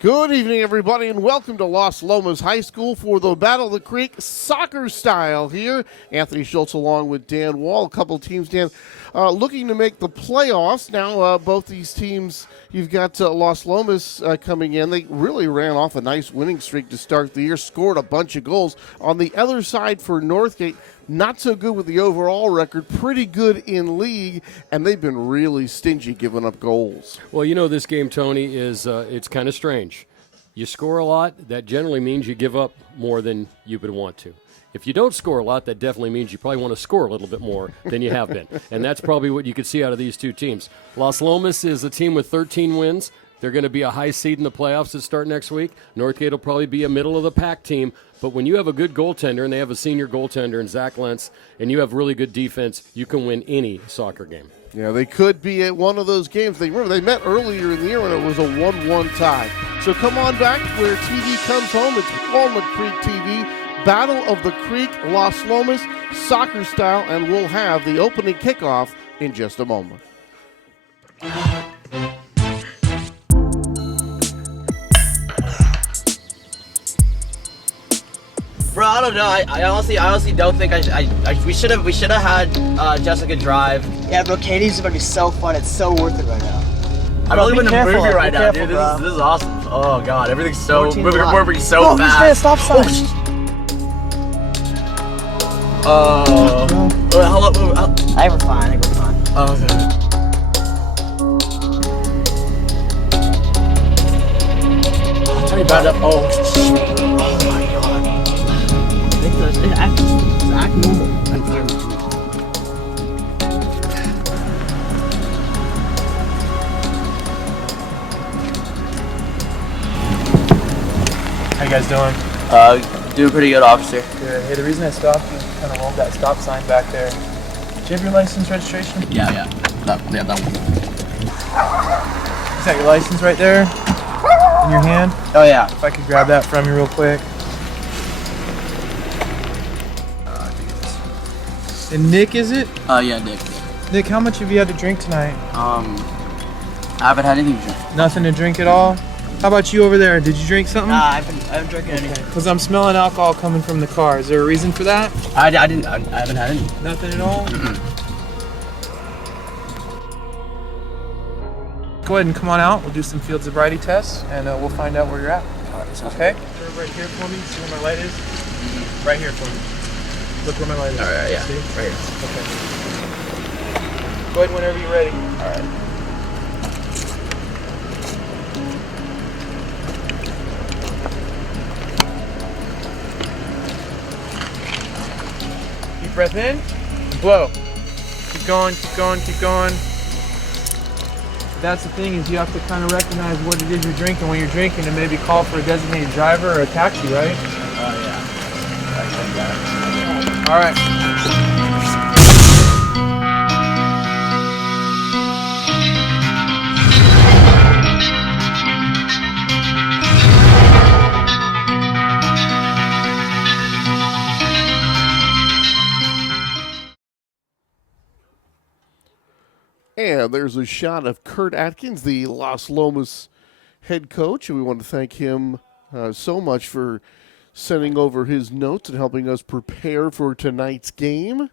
Good evening, everybody, and welcome to Las Lomas High School for the Battle of the Creek soccer style here. Anthony Schultz along with Dan Wall. A couple teams, Dan, looking to make the playoffs. Now, both these teams, you've got Las Lomas coming in. They really ran off a nice winning streak to start the year, scored a bunch of goals. On the other side for Northgate, not so good with the overall record, pretty good in league, and they've been really stingy giving up goals. Well, you know, this game, Tony, is it's kind of strange. You score a lot, that generally means you give up more than you would want to. If you don't score a lot, that definitely means you probably want to score a little bit more than you have been. And that's probably what you could see out of these two teams. Las Lomas is a team with 13 wins. They're going to be a high seed in the playoffs that start next week. Northgate will probably be a middle-of-the-pack team. But when you have a good goaltender, and they have a senior goaltender in Zach Lentz, and you have really good defense, you can win any soccer game. Yeah, they could be at one of those games. Remember, they met earlier in the year when it was a 1-1 tie. So come on back where TV comes home. It's Walnut Creek TV, Battle of the Creek, Las Lomas, soccer style, and we'll have the opening kickoff in just a moment. Bro, I don't know. I honestly don't think we should have had Jessica drive. Yeah, bro, Katie's gonna be so fun. It's so worth it right now. I'm really in the movie right now, careful, dude. Bro. This is awesome. Oh god, everything's so moving so oh, fast. He's gonna stop sign. Hello. I think we're fine. Oh, okay. I'll tell you about it. Oh my god. It's act normal. How you guys doing? Doing pretty good, officer. Good. Hey, the reason I stopped you, kind of rolled that stop sign back there. Do you have your license registration? Yeah. That one. Is that your license right there? In your hand? Oh yeah. If I could grab that from you real quick. And Nick, is it? Yeah, Nick. Nick, how much have you had to drink tonight? I haven't had anything to drink. Nothing to drink at all? How about you over there? Did you drink something? Nah, I haven't drinking anything. Because I'm smelling alcohol coming from the car. Is there a reason for that? I haven't had any. Nothing at all? Go ahead and come on out. We'll do some field sobriety tests, and we'll find out where you're at. Okay? Turn right here for me. See where my light is? Right here for me. Look where my light is. All right, yeah. See? Right here. Okay. Go ahead whenever you're ready. All right. Deep breath in, blow. Keep going, keep going, keep going. That's the thing, is you have to kind of recognize what it is you're drinking when you're drinking and maybe call for a designated driver or a taxi, right? Oh yeah. All right. And there's a shot of Kurt Atkins, the Las Lomas head coach, and we want to thank him so much for sending over his notes and helping us prepare for tonight's game.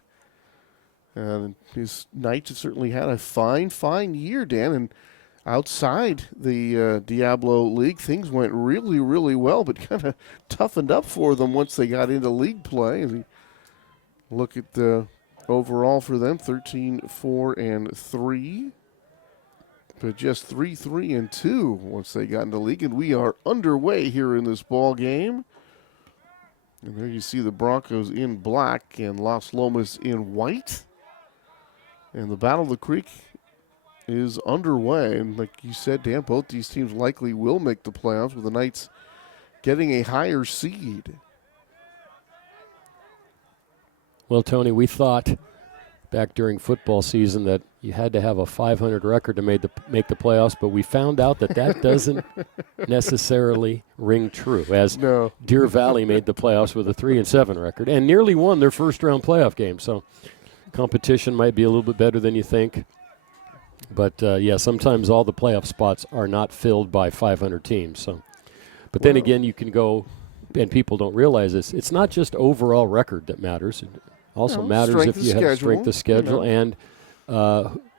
And his Knights have certainly had a fine year, Dan, and outside the Diablo League, things went really, really well, but kind of toughened up for them once they got into league play. As we look at the overall for them, 13-4-3, but just 3-3-2 once they got into league, and we are underway here in this ball game. And there you see the Broncos in black and Las Lomas in white. And the Battle of the Creek is underway, and like you said, Dan, both these teams likely will make the playoffs, with the Knights getting a higher seed. Well, Tony, we thought back during football season that you had to have a 500 record to make the playoffs, but we found out that doesn't necessarily ring true, as Deer Valley made the playoffs with a 3-7 record and nearly won their first-round playoff game. So competition might be a little bit better than you think. But, yeah, sometimes all the playoff spots are not filled by 500 teams. So But then again, you can go, and people don't realize this, it's not just overall record that matters. It also matters if you have strength of schedule and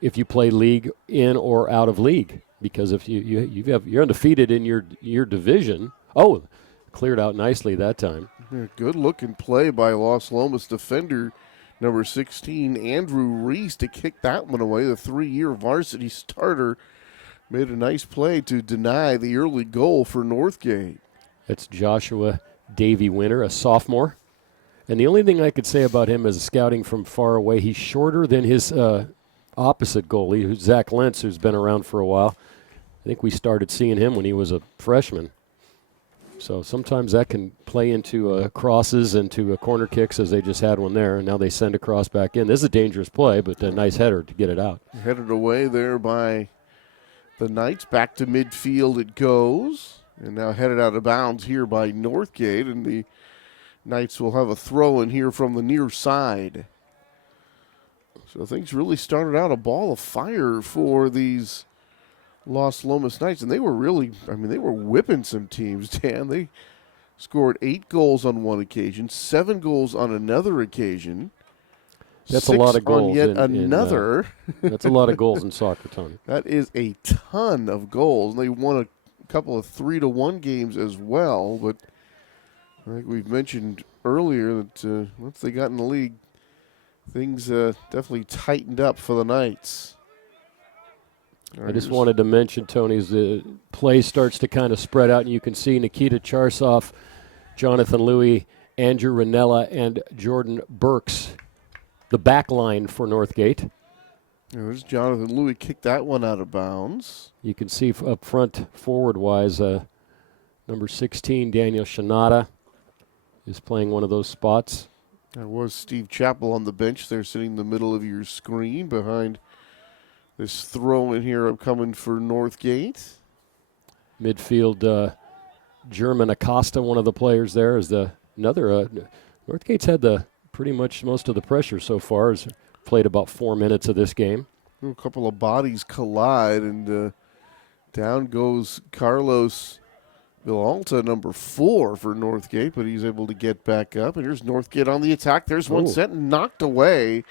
if you play league in or out of league. Because if you're undefeated in your division, cleared out nicely that time. Good looking play by Las Lomas defender number 16, Andrew Reese, to kick that one away. The 3-year varsity starter made a nice play to deny the early goal for Northgate. That's Joshua Davey Winter, a sophomore. And the only thing I could say about him as scouting from far away, he's shorter than his opposite goalie, who's Zach Lentz, who's been around for a while. I think we started seeing him when he was a freshman. So sometimes that can play into crosses and to corner kicks, as they just had one there, and now they send a cross back in. This is a dangerous play, but a nice header to get it out. Headed away there by the Knights. Back to midfield it goes, and now headed out of bounds here by Northgate, and the Knights will have a throw in here from the near side. So things really started out a ball of fire for these Las Lomas Knights, and they were really, they were whipping some teams, Dan. They scored 8 goals on one occasion, 7 goals on another occasion. That's a lot of goals. On yet another. That's a lot of goals in soccer, Tony. That is a ton of goals. They won a couple of 3-1 games as well, but I think we've mentioned earlier that once they got in the league, things definitely tightened up for the Knights. I just wanted to mention, Tony, as the play starts to kind of spread out, and you can see Nikita Charsov, Jonathan Louie, Andrew Ranella, and Jordan Burks, the back line for Northgate. There's Jonathan Louie, kicked that one out of bounds. You can see up front, forward-wise, number 16, Daniel Shinada, is playing one of those spots. There was Steve Chappell on the bench there, sitting in the middle of your screen behind this throw in here upcoming for Northgate. Midfield, German Acosta, one of the players there, is another. Northgate's had pretty much most of the pressure so far. Has played about 4 minutes of this game. A couple of bodies collide, and down goes Carlos Villalta, number 4 for Northgate, but he's able to get back up. And here's Northgate on the attack. There's one set and knocked away.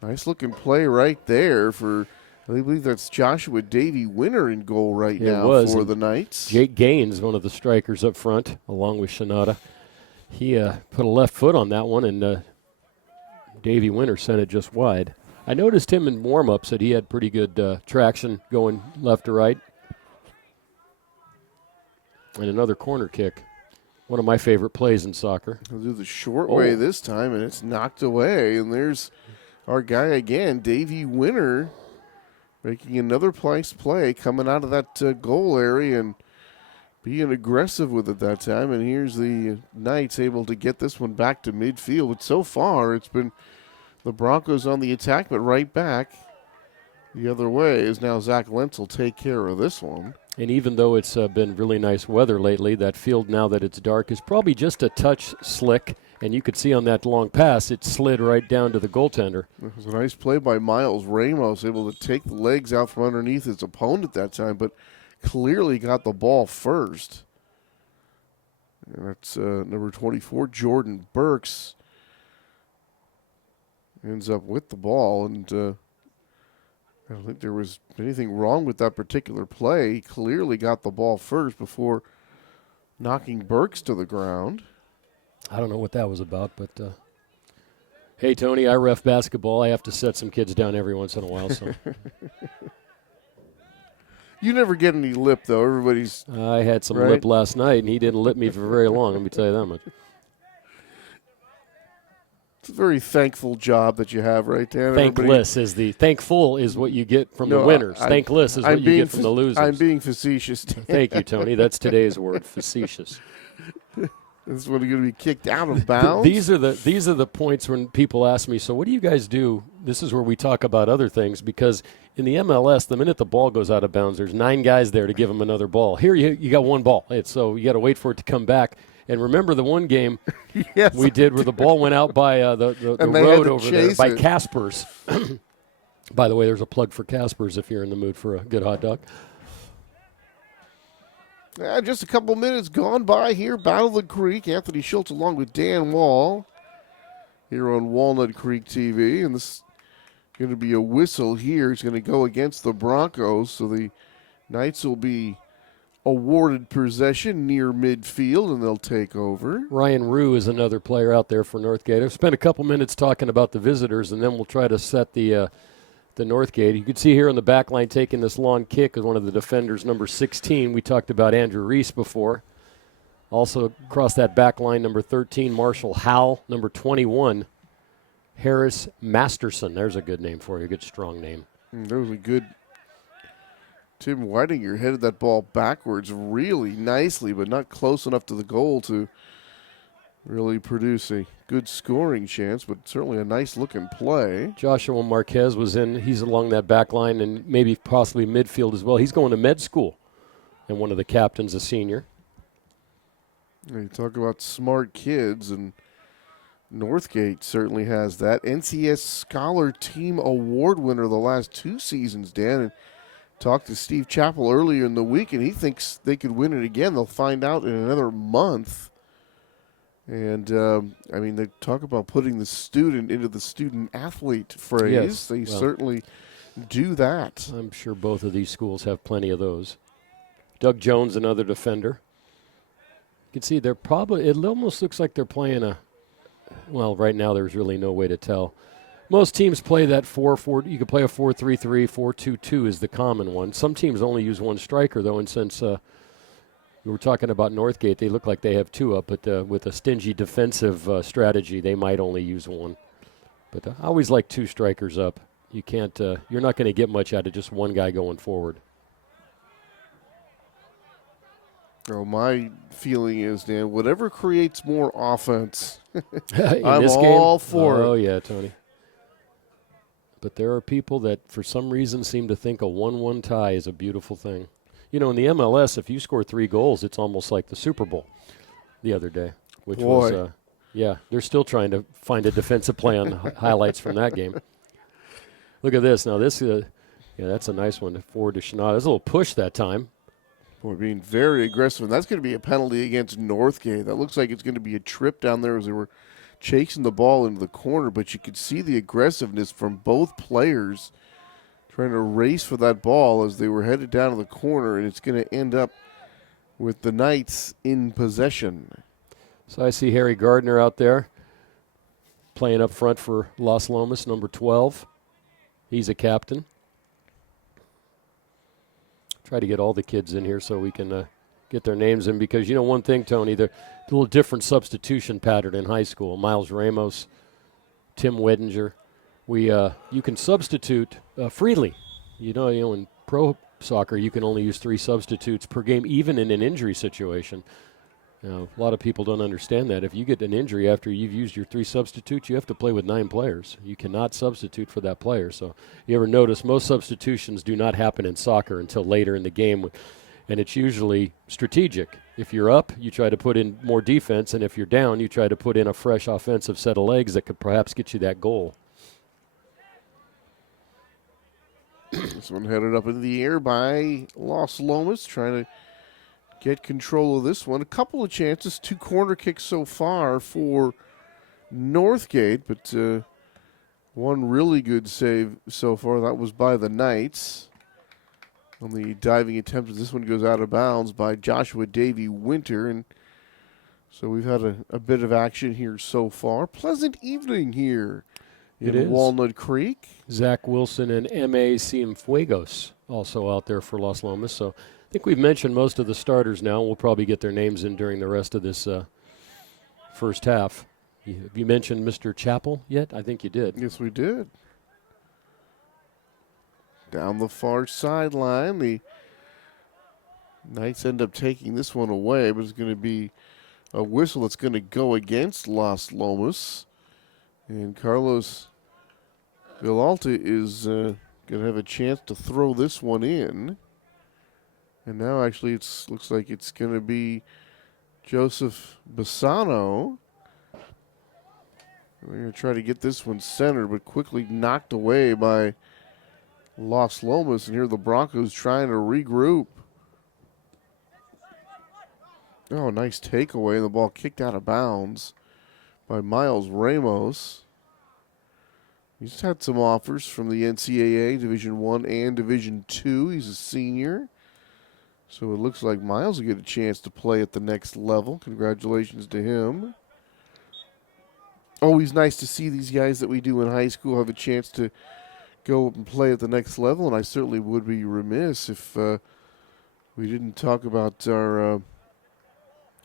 Nice looking play right there for, I believe that's Joshua Davey Winter in goal right now for the Knights. Jake Gaines, one of the strikers up front, along with Shinada. He put a left foot on that one, and Davey Winter sent it just wide. I noticed him in warm-ups that he had pretty good traction going left to right. And another corner kick. One of my favorite plays in soccer. He'll do the short way this time, and it's knocked away. And there's our guy again, Davey Winter, making another play coming out of that goal area and being aggressive with it that time. And here's the Knights able to get this one back to midfield. But so far, it's been the Broncos on the attack, but right back the other way is now Zach Lentz will take care of this one. And even though it's been really nice weather lately, that field now that it's dark is probably just a touch slick. And you could see on that long pass, it slid right down to the goaltender. It was a nice play by Miles Ramos, able to take the legs out from underneath his opponent that time, but clearly got the ball first. And that's number 24, Jordan Burks, ends up with the ball. And I don't think there was anything wrong with that particular play. He clearly got the ball first before knocking Burks to the ground. I don't know what that was about, but hey, Tony, I ref basketball. I have to set some kids down every once in a while. So you never get any lip, though. Everybody's. I had some lip last night, and he didn't lip me for very long. Let me tell you that much. It's a very thankful job that you have, right, Dan? Thankless is the thankful is what you get from the winners. Thankless is what you get from the losers. I'm being facetious. Dan. Thank you, Tony. That's today's word, facetious. This is when you're going to be kicked out of bounds. These are the points when people ask me, so what do you guys do? This is where we talk about other things, because in the MLS, the minute the ball goes out of bounds, there's 9 guys there to give them another ball. Here you got one ball. So you got to wait for it to come back. And remember the one game we did where the ball went out by the road over there by Casper's. By the way, there's a plug for Casper's if you're in the mood for a good hot dog. Just a couple minutes gone by here. Battle of the Creek. Anthony Schultz along with Dan Wall here on Walnut Creek TV. And this is going to be a whistle here. It's going to go against the Broncos. So the Knights will be awarded possession near midfield, and they'll take over. Ryan Rue is another player out there for Northgate. I've spent a couple minutes talking about the visitors, and then we'll try to set the Northgate. You can see here on the back line taking this long kick is one of the defenders, number 16. We talked about Andrew Reese before. Also across that back line, number 13, Marshall Howell. Number 21, Harris Masterson. There's a good name for you, a good strong name. That was a good. Tim Whitinger headed that ball backwards really nicely, but not close enough to the goal to really produce a good scoring chance, but certainly a nice-looking play. Joshua Marquez was in. He's along that back line and maybe possibly midfield as well. He's going to med school, and one of the captains, a senior. You talk about smart kids, and Northgate certainly has that. NCS Scholar Team Award winner the last 2 seasons, Dan. And talked to Steve Chappell earlier in the week, and he thinks they could win it again. They'll find out in another month. And, I mean, they talk about putting the student into the student-athlete phrase. Yes, They certainly do that. I'm sure both of these schools have plenty of those. Doug Jones, another defender. You can see they're probably, it almost looks like they're playing well, right now there's really no way to tell. Most teams play that 4-4. You could play a 4-3-3, 4-2-2 is the common one. Some teams only use one striker, though, and since we were talking about Northgate, they look like they have 2 up, but with a stingy defensive strategy, they might only use 1. But I always like 2 strikers up. You can't. You're not going to get much out of just one guy going forward. Oh, my feeling is, Dan, whatever creates more offense, I'm all for it. Oh, yeah, Tony. But there are people that, for some reason, seem to think a 1-1 tie is a beautiful thing. You know, in the MLS, if you score 3 goals, it's almost like the Super Bowl the other day, which was, they're still trying to find a defensive play on highlights from that game. Look at this. Now, that's a nice one forward to Chenal. There's a little push that time. Boy, being very aggressive, and that's going to be a penalty against Northgate. That looks like it's going to be a trip down there as they were chasing the ball into the corner, but you could see the aggressiveness from both players trying to race for that ball as they were headed down to the corner, and it's going to end up with the Knights in possession. So I see Harry Gardner out there playing up front for Las Lomas, number 12. He's a captain. Try to get all the kids in here so we can get their names in, because, you know, one thing, Tony, they're a little different substitution pattern in high school. Miles Ramos, Tim Wedinger. You can substitute freely. You know, in pro soccer, you can only use 3 substitutes per game, even in an injury situation. You know, a lot of people don't understand that. If you get an injury after you've used your 3 substitutes, you have to play with 9 players. You cannot substitute for that player. So you ever notice most substitutions do not happen in soccer until later in the game, and it's usually strategic. If you're up, you try to put in more defense, and if you're down, you try to put in a fresh offensive set of legs that could perhaps get you that goal. This one headed up into the air by Las Lomas, trying to get control of this one. A couple of chances, 2 corner kicks so far for Northgate, but one really good save so far. That was by the Knights. On the diving attempt, this one goes out of bounds by Joshua Davey Winter. And so we've had a bit of action here so far. Pleasant evening here in Walnut Creek. Zach Wilson and M.A. Cienfuegos also out there for Las Lomas. So I think we've mentioned most of the starters now. We'll probably get their names in during the rest of this first half. Have you mentioned Mr. Chappell yet? I think you did. Yes, we did. Down the far sideline, the Knights end up taking this one away, but it's going to be a whistle that's going to go against Las Lomas. And Carlos Villalta is going to have a chance to throw this one in. And now actually it looks like it's going to be Joseph Bassano. They're going to try to get this one centered, but quickly knocked away by Las Lomas. And here the Broncos trying to regroup. Oh, nice takeaway. The ball kicked out of bounds by Miles Ramos. He's had some offers from the NCAA, Division I and Division II. He's a senior. So it looks like Miles will get a chance to play at the next level. Congratulations to him. Always nice to see these guys that we do in high school have a chance to go up and play at the next level, and I certainly would be remiss if we didn't talk about our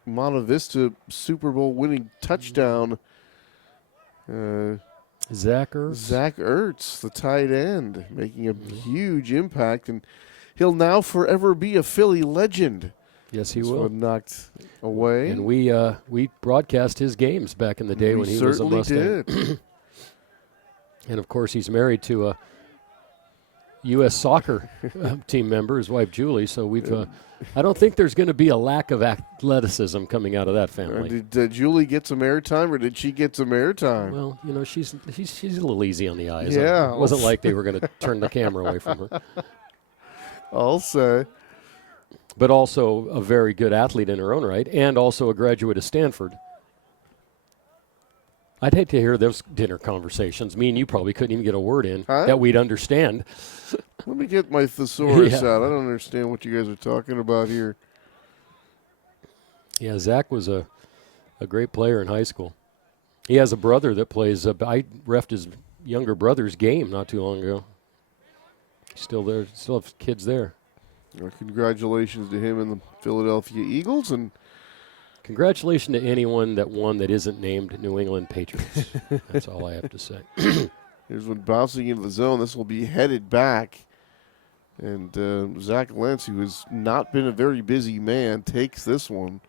Monta Vista Super Bowl winning touchdown. Zach Ertz. Zach Ertz, the tight end, making a huge impact, and he'll now forever be a Philly legend. Yes, he This will. one knocked away. And we broadcast his games back in the day We when he was a certainly Mustang. did. And, of course, he's married to a U.S. soccer team member, his wife Julie. So we've I don't think there's going to be a lack of athleticism coming out of that family. Did Julie get some airtime, or did she get some airtime? Well, you know, she's a little easy on the eyes. Yeah. It wasn't like they were going to turn the camera away from her. I'll say. But also a very good athlete in her own right, and also a graduate of Stanford. I'd hate to hear those dinner conversations. Me and you probably couldn't even get a word in that we'd understand. Let me get my thesaurus Yeah. out. I don't understand what you guys are talking about here. Yeah, Zach was a great player in high school. He has a brother that plays. I reffed his younger brother's game not too long ago. He's still there. Still have kids there. Well, congratulations to him and the Philadelphia Eagles, and Congratulations to anyone that won that isn't named New England Patriots. That's all I have to say. here's one bouncing into the zone. This will be headed back. And Zach Lentz, who has not been a very busy man, takes this one.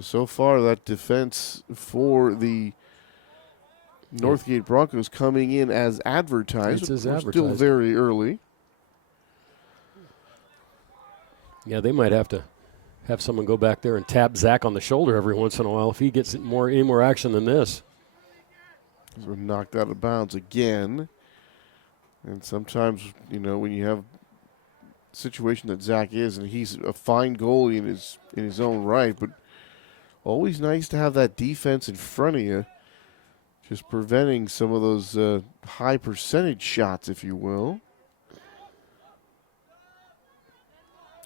So far that defense for the Northgate Broncos coming in as advertised. It's as We're advertised. still very early. Yeah, they might have to have someone go back there and tap Zach on the shoulder every once in a while if he gets any more action than this. We're knocked out of bounds again. And sometimes, you know, when you have a situation that Zach is, and he's a fine goalie in his own right, but always nice to have that defense in front of you, just preventing some of those high percentage shots, if you will.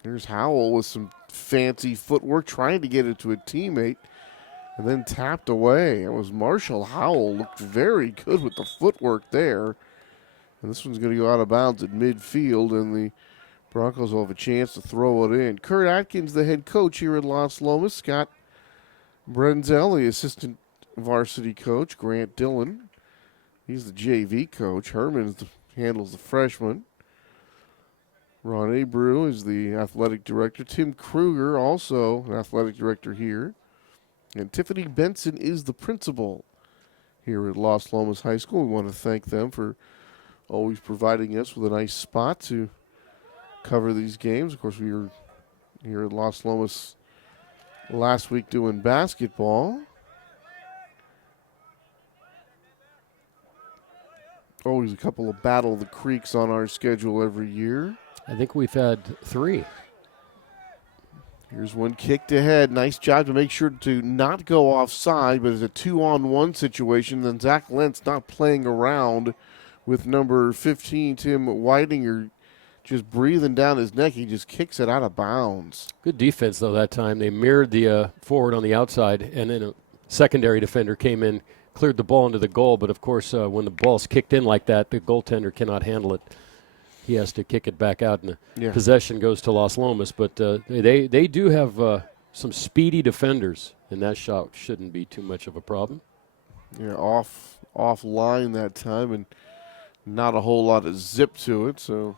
Here's Howell with some fancy footwork, trying to get it to a teammate, and then tapped away. It was Marshall Howell. Looked very good with the footwork there. And this one's going to go out of bounds at midfield, and the Broncos will have a chance to throw it in. Kurt Atkins, the head coach here at Las Lomas. Scott Brenzel, the assistant varsity coach. Grant Dillon, he's the JV coach. Herman handles the freshman. Ron Abreu is the athletic director. Tim Kruger, also an athletic director here. And Tiffany Benson is the principal here at Las Lomas High School. We want to thank them for always providing us with a nice spot to cover these games. Of course, we were here at Las Lomas last week doing basketball. Always a couple of Battle of the Creeks on our schedule every year. I think we've had 3. Here's one kicked ahead. Nice job to make sure to not go offside, but it's a 2-on-1 situation. Then Zach Lentz not playing around with number 15, Tim Whitinger, just breathing down his neck. He just kicks it out of bounds. Good defense, though, that time. They mirrored the forward on the outside, and then a secondary defender came in, cleared the ball into the goal. But, of course, when the ball's kicked in like that, the goaltender cannot handle it. He has to kick it back out, and the possession goes to Las Lomas. But they do have some speedy defenders, and that shot shouldn't be too much of a problem. Yeah, off line that time, and not a whole lot of zip to it. So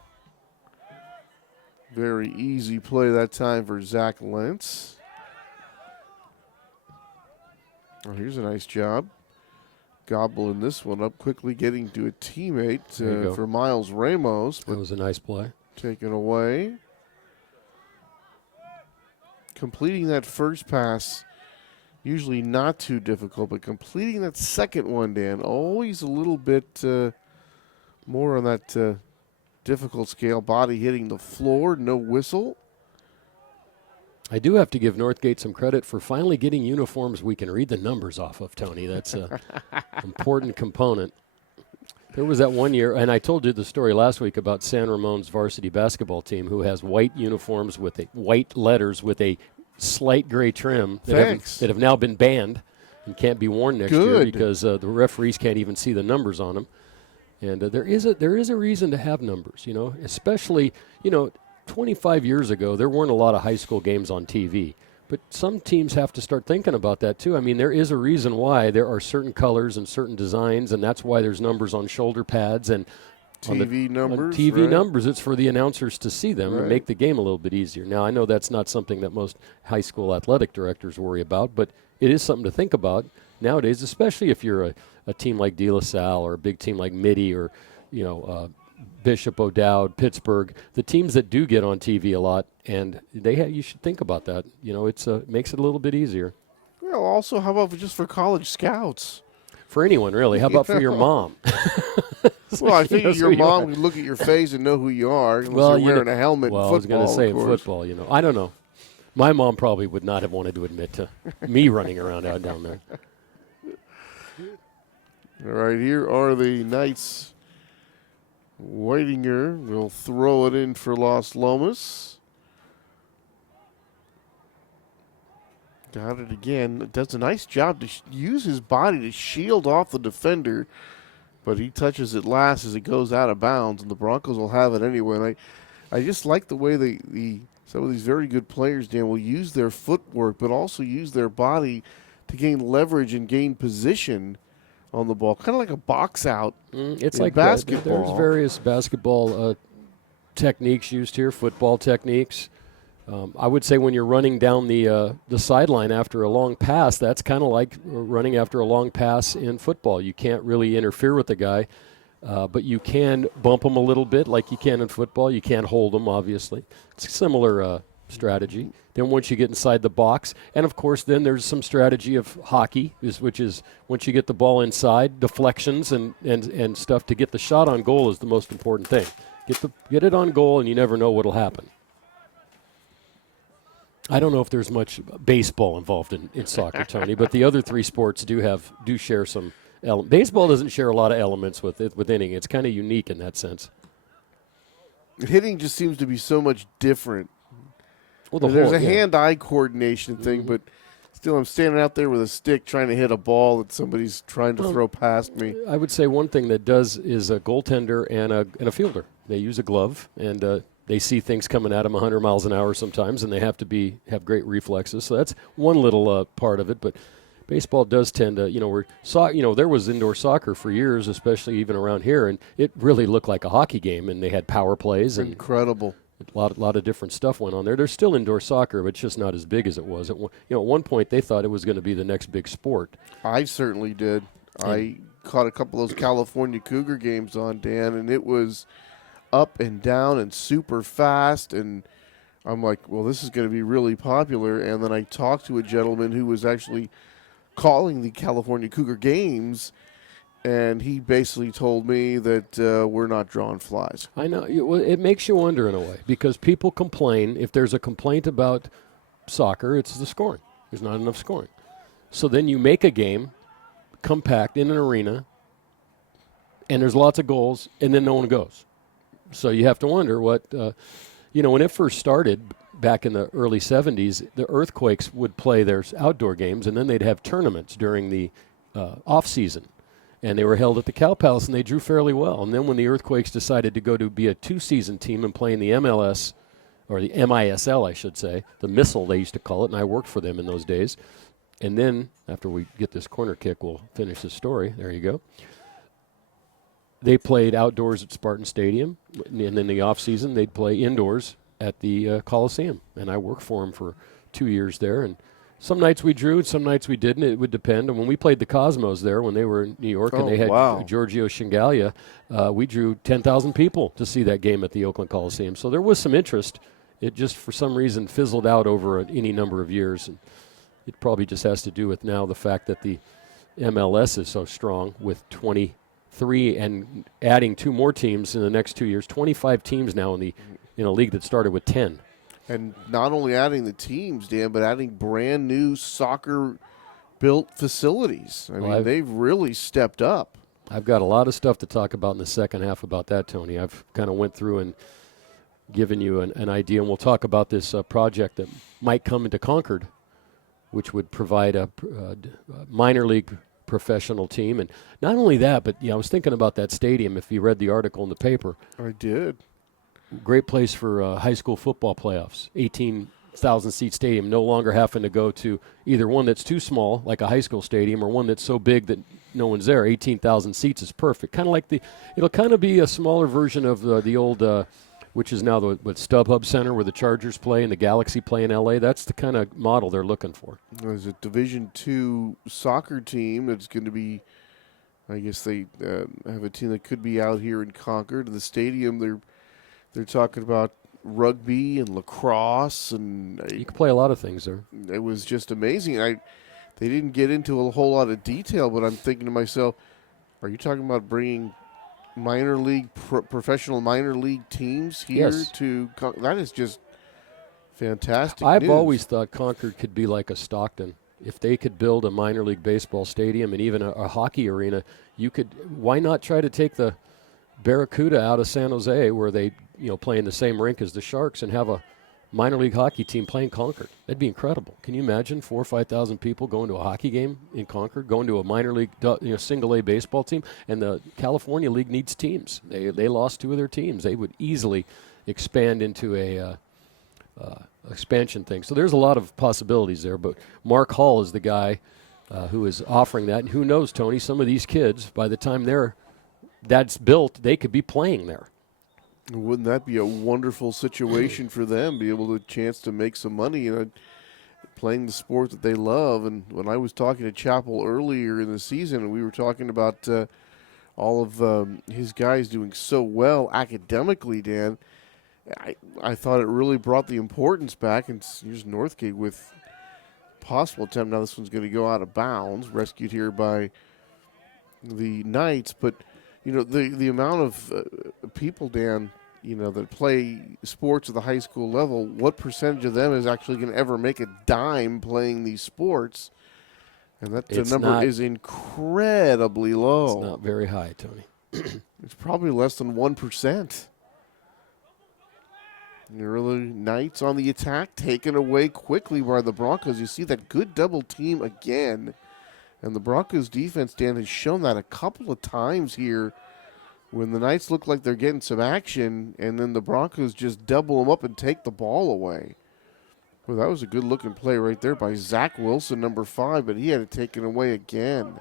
very easy play that time for Zach Lentz. Oh, here's a nice job. Gobbling this one up, quickly getting to a teammate for Miles Ramos. That was a nice play. Taken away. Completing that first pass, usually not too difficult, but completing that second one, Dan, always a little bit more on that difficult scale. Body hitting the floor, no whistle. I do have to give Northgate some credit for finally getting uniforms we can read the numbers off of, Tony. That's an important component. There was that one year, and I told you the story last week about San Ramon's varsity basketball team who has white uniforms with white letters with a slight gray trim that have now been banned and can't be worn next year because the referees can't even see the numbers on them. And there is a reason to have numbers, especially, 25 years ago, there weren't a lot of high school games on TV. But some teams have to start thinking about that, too. I mean, there is a reason why there are certain colors and certain designs, and that's why there's numbers on shoulder pads and TV numbers. On TV right? numbers, it's for the announcers to see them and make the game a little bit easier. Now, I know that's not something that most high school athletic directors worry about, but it is something to think about nowadays, especially if you're a team like De La Salle or a big team like Mitty or, Bishop O'Dowd, Pittsburgh, the teams that do get on TV a lot, and you should think about that. It makes it a little bit easier. Well, also, how about just for college scouts? For anyone, really. How about for your mom? Well, I think your mom would look at your face and know who you are unless you're wearing a helmet in football. I was going to say football, I don't know. My mom probably would not have wanted to admit to me running around out down there. All right, here are the Knights. Whitinger will throw it in for Las Lomas. Got it again. Does a nice job to use his body to shield off the defender, but he touches it last as it goes out of bounds, and the Broncos will have it anyway. And I just like the way some of these very good players, Dan, will use their footwork, but also use their body to gain leverage and gain position on the ball, kind of like a box out. It's like basketball. There's various basketball techniques used here, football techniques. I would say when you're running down the sideline after a long pass, that's kind of like running after a long pass in football. You can't really interfere with the guy, but you can bump him a little bit like you can in football. You can't hold him, obviously. It's a similar strategy. Then once you get inside the box, and of course then there's some strategy of hockey, which is once you get the ball inside, deflections and stuff to get the shot on goal is the most important thing. Get it on goal, and you never know what'll happen. I don't know if there's much baseball involved in soccer, Tony, but the other three sports do share some elements. Baseball doesn't share a lot of elements with inning. It's kind of unique in that sense. Hitting just seems to be so much different. Well, there's a hand-eye coordination thing, but still I'm standing out there with a stick trying to hit a ball that somebody's trying to throw past me. I would say one thing that does is a goaltender and a fielder. They use a glove, and they see things coming at them 100 miles an hour sometimes, and they have to have great reflexes. So that's one little part of it. But baseball does tend to, there was indoor soccer for years, especially even around here, and it really looked like a hockey game, and they had power plays. And incredible. A lot of different stuff went on there. There's still indoor soccer, but it's just not as big as it was. At one point, they thought it was going to be the next big sport. I certainly did. I caught a couple of those California Cougar games on, Dan, and it was up and down and super fast. And I'm like, well, this is going to be really popular. And then I talked to a gentleman who was actually calling the California Cougar games, and he basically told me that we're not drawing flies. I know. It makes you wonder in a way, because people complain. If there's a complaint about soccer, it's the scoring. There's not enough scoring. So then you make a game compact in an arena, and there's lots of goals, and then no one goes. So you have to wonder what, when it first started back in the early 70s, the Earthquakes would play their outdoor games, and then they'd have tournaments during the off-season. And they were held at the Cow Palace, and they drew fairly well. And then when the Earthquakes decided to go to be a two-season team and play in the MLS, or the MISL, I should say, the Missile they used to call it, and I worked for them in those days. And then, after we get this corner kick, we'll finish the story. There you go. They played outdoors at Spartan Stadium, and in the off-season, they'd play indoors at the Coliseum. And I worked for them for 2 years there, and some nights we drew, some nights we didn't. It would depend. And when we played the Cosmos there, when they were in New York, and they had Giorgio Shingalia, we drew 10,000 people to see that game at the Oakland Coliseum. So there was some interest. It just, for some reason, fizzled out over any number of years. And it probably just has to do with now the fact that the MLS is so strong with 23 and adding 2 more teams in the next 2 years. 25 teams now in a league that started with 10. And not only adding the teams, Dan, but adding brand new soccer-built facilities. I mean, they've really stepped up. I've got a lot of stuff to talk about in the second half about that, Tony. I've kind of went through and given you an idea, and we'll talk about this project that might come into Concord, which would provide a minor league professional team. And not only that, but I was thinking about that stadium, if you read the article in the paper. I did. Great place for high school football playoffs. 18,000-seat stadium, no longer having to go to either one that's too small, like a high school stadium, or one that's so big that no one's there. 18,000 seats is perfect. Kind of like it'll kind of be a smaller version of the old, which is now the StubHub Center where the Chargers play and the Galaxy play in L.A. That's the kind of model they're looking for. There's a Division II soccer team that's going to be, I guess they have a team that could be out here in Concord. The stadium, they're talking about rugby and lacrosse, and you can play a lot of things there. It was just amazing. They didn't get into a whole lot of detail, but I'm thinking to myself, are you talking about bringing minor league, professional minor league teams here to that is just fantastic. I've news. always thought Concord could be like a Stockton. If they could build a minor league baseball stadium and even a hockey arena, why not try to take the Barracuda out of San Jose, where they play in the same rink as the Sharks, and have a minor league hockey team playing Concord? That'd be incredible. Can you imagine 4,000 or 5,000 people going to a hockey game in Concord, going to a minor league single A baseball team? And the California League needs teams. They lost 2 of their teams. They would easily expand into a expansion thing. So there's a lot of possibilities there. But Mark Hall is the guy who is offering that. And who knows, Tony, some of these kids, by the time that's built, they could be playing there. Wouldn't that be a wonderful situation for them? Be able to chance to make some money, playing the sport that they love. And when I was talking to Chappell earlier in the season, we were talking about all of his guys doing so well academically, Dan. I thought it really brought the importance back. And here's Northgate with possible attempt. Now this one's going to go out of bounds, rescued here by the Knights, but. The amount of people, Dan, that play sports at the high school level, what percentage of them is actually going to ever make a dime playing these sports? And the number is incredibly low. It's not very high, Tony. It's probably less than 1%. The early Knights on the attack, taken away quickly by the Broncos. You see that good double team again. And the Broncos defense, Dan, has shown that a couple of times here when the Knights look like they're getting some action, and then the Broncos just double them up and take the ball away. Well, that was a good-looking play right there by Zach Wilson, number 5, but he had it taken away again.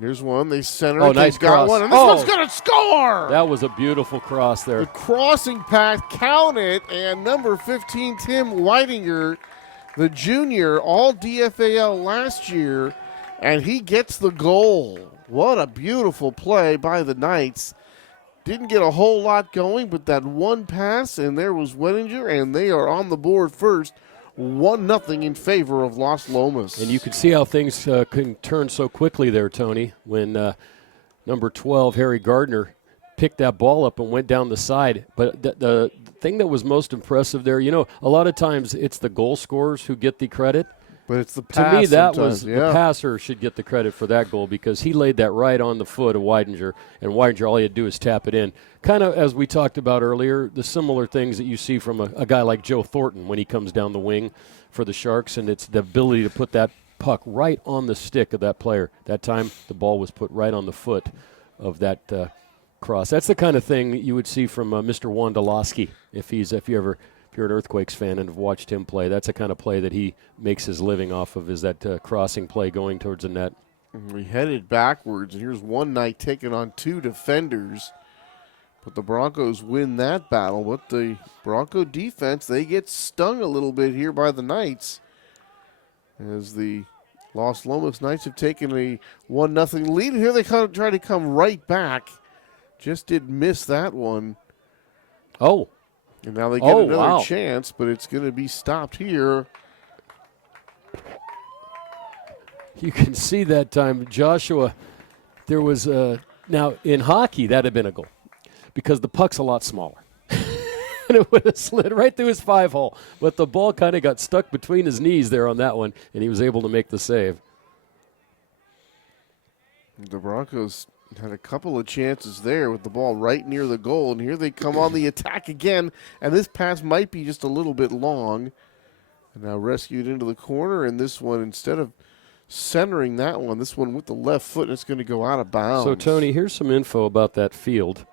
Here's one. They center it. Nice got cross. one, and this one's going to score! That was a beautiful cross there. The crossing pass counted, and number 15, Tim Whitinger, the junior, all DFAL last year, and he gets the goal. What a beautiful play by the Knights. Didn't get a whole lot going, but that one pass, and there was Whittinger, and they are on the board first, 1-0 in favor of Las Lomas. And you can see how things can turn so quickly there, Tony, when number 12, Harry Gardner, picked that ball up and went down the side. But the thing that was most impressive there, a lot of times it's the goal scorers who get the credit. But it's the pass. To me, that was the passer should get the credit for that goal, because he laid that right on the foot of Weidinger, and Weidinger, all he had to do is tap it in. Kind of as we talked about earlier, the similar things that you see from a guy like Joe Thornton when he comes down the wing for the Sharks, and it's the ability to put that puck right on the stick of that player. That time, the ball was put right on the foot of that cross. That's the kind of thing you would see from Mr. Wondolowski if you're an Earthquakes fan and have watched him play. That's the kind of play that he makes his living off of, is that crossing play going towards the net. We headed backwards, and here's one Knight taking on 2 defenders. But the Broncos win that battle. But the Bronco defense, they get stung a little bit here by the Knights, as the Las Lomas Knights have taken a 1-0 lead. Here they kind of try to come right back. Just did miss that one. Oh. And now they get another chance, but it's going to be stopped here. You can see that time, Joshua, there was now in hockey, that had been a goal, because the puck's a lot smaller. and it would have slid right through his 5-hole. But the ball kind of got stuck between his knees there on that one, and he was able to make the save. The Broncos had a couple of chances there with the ball right near the goal, and here they come on the attack again, and this pass might be just a little bit long. And now rescued into the corner, and this one, instead of centering that one, this one with the left foot, and it's going to go out of bounds. So, Tony, here's some info about that field.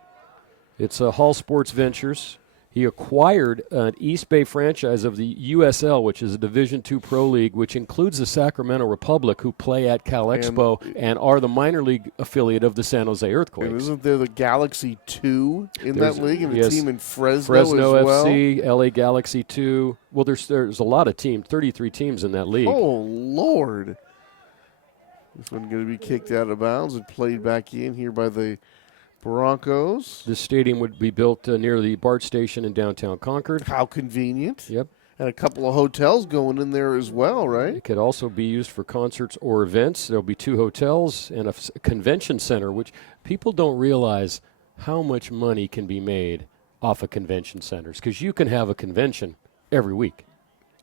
It's Hall Sports Ventures. He acquired an East Bay franchise of the USL, which is a Division II Pro League, which includes the Sacramento Republic, who play at Cal Expo and are the minor league affiliate of the San Jose Earthquakes. And isn't there the Galaxy 2 in that league, and a team in Fresno as well? FC, LA Galaxy 2. Well, there's a lot of teams, 33 teams in that league. Oh, Lord. This one going to be kicked out of bounds and played back in here by the Broncos. This stadium would be built near the BART station in downtown Concord. How convenient. Yep. And a couple of hotels going in there as well, right? It could also be used for concerts or events. There'll be 2 hotels and a convention center, which people don't realize how much money can be made off of convention centers, because you can have a convention every week.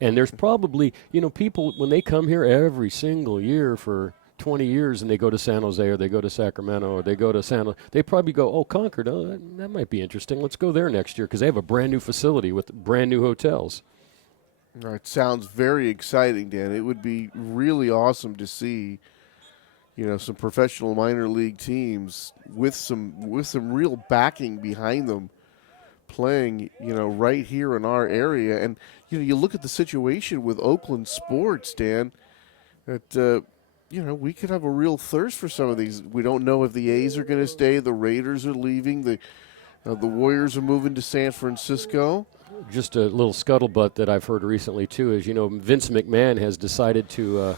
And there's probably, people, when they come here every single year for 20 years and they go to San Jose or they go to Sacramento or they go to they probably go, oh, Concord, that might be interesting. Let's go there next year, because they have a brand new facility with brand new hotels. It sounds very exciting, Dan. It would be really awesome to see, some professional minor league teams with some real backing behind them playing, right here in our area. And, you look at the situation with Oakland sports, Dan, that, we could have a real thirst for some of these. We don't know if the A's are going to stay. The Raiders are leaving. The Warriors are moving to San Francisco. Just a little scuttlebutt that I've heard recently, too, is, Vince McMahon has decided to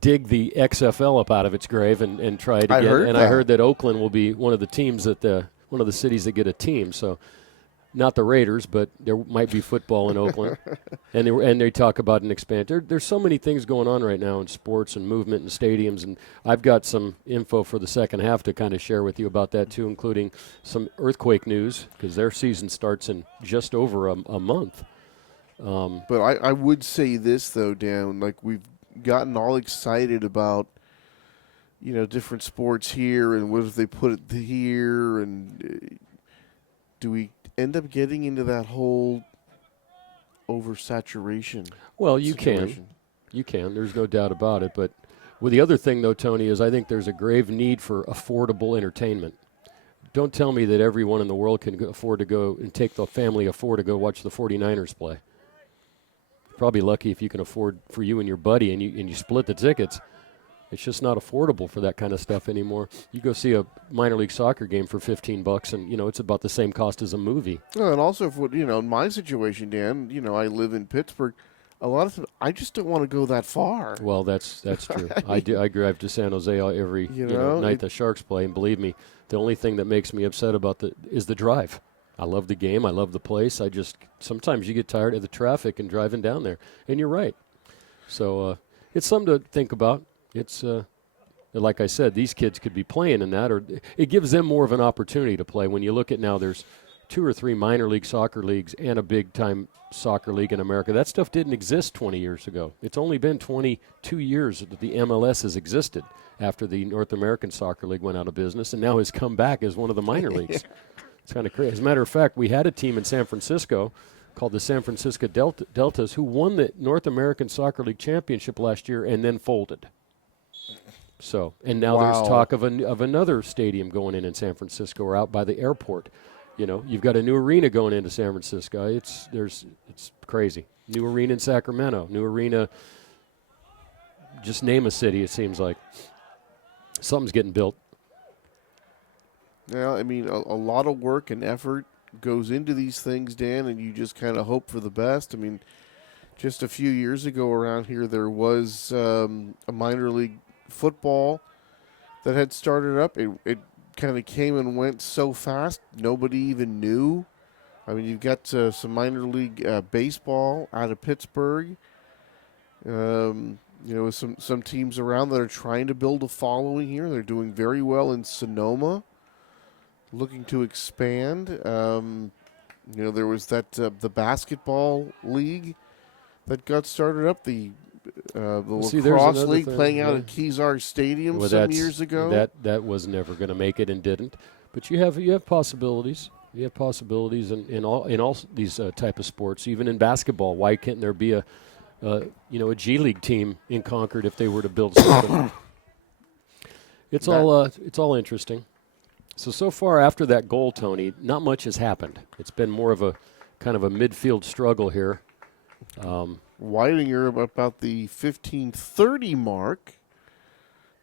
dig the XFL up out of its grave and try it again. I heard that Oakland will be one of the teams one of the cities that get a team. So not the Raiders, but there might be football in Oakland. and they talk about an expansion. There's so many things going on right now in sports and movement and stadiums, and I've got some info for the second half to kind of share with you about that too, including some earthquake news, because their season starts in just over a month. But I would say this, though, Dan, like we've gotten all excited about, different sports here, and what if they put it here, and do we end up getting into that whole oversaturation? Well, you situation? You can. There's no doubt about it. But the other thing, though, Tony, is I think there's a grave need for affordable entertainment. Don't tell me that everyone in the world can afford to go and take the family afford to go watch the 49ers play. You're probably lucky if you can afford for you and your buddy and you split the tickets. It's just not affordable for that kind of stuff anymore. You go see a minor league soccer game for $15, and it's about the same cost as a movie. Well, and also, in my situation, Dan, I live in Pittsburgh. A lot of times, I just don't want to go that far. Well, that's true. I drive to San Jose every night the Sharks play, and believe me, the only thing that makes me upset about is the drive. I love the game. I love the place. Sometimes you get tired of the traffic and driving down there, and you're right. So it's something to think about. It's like I said, these kids could be playing in that, or it gives them more of an opportunity to play. When you look at now, there's 2 or 3 minor league soccer leagues and a big-time soccer league in America. That stuff didn't exist 20 years ago. It's only been 22 years that the MLS has existed after the North American Soccer League went out of business, and now has come back as one of the minor leagues. It's kind of crazy. As a matter of fact, we had a team in San Francisco called the San Francisco Deltas who won the North American Soccer League championship last year and then folded. So, and now there's talk of another stadium going in San Francisco or out by the airport. You've got a new arena going into San Francisco. It's crazy. New arena in Sacramento. New arena. Just name a city. It seems like something's getting built. Yeah, I mean, a lot of work and effort goes into these things, Dan, and you just kind of hope for the best. I mean, just a few years ago around here, there was a minor league football that had started up. It kind of came and went so fast, nobody even knew. I mean, you've got some minor league baseball out of Pittsburgh. With some teams around that are trying to build a following here. They're doing very well in Sonoma, looking to expand. You know, there was that the basketball league that got started up, the See, there's lacrosse another league thing, playing out yeah. at Kezar Stadium Well, some years ago. That was never going to make it and didn't. But you have possibilities. You have possibilities in all these type of sports. Even in basketball, why can't there be a G League team in Concord if they were to build something? It's all interesting. So far after that goal, Tony, not much has happened. It's been more of a kind of a midfield struggle here. Whitinger about the 15:30 mark,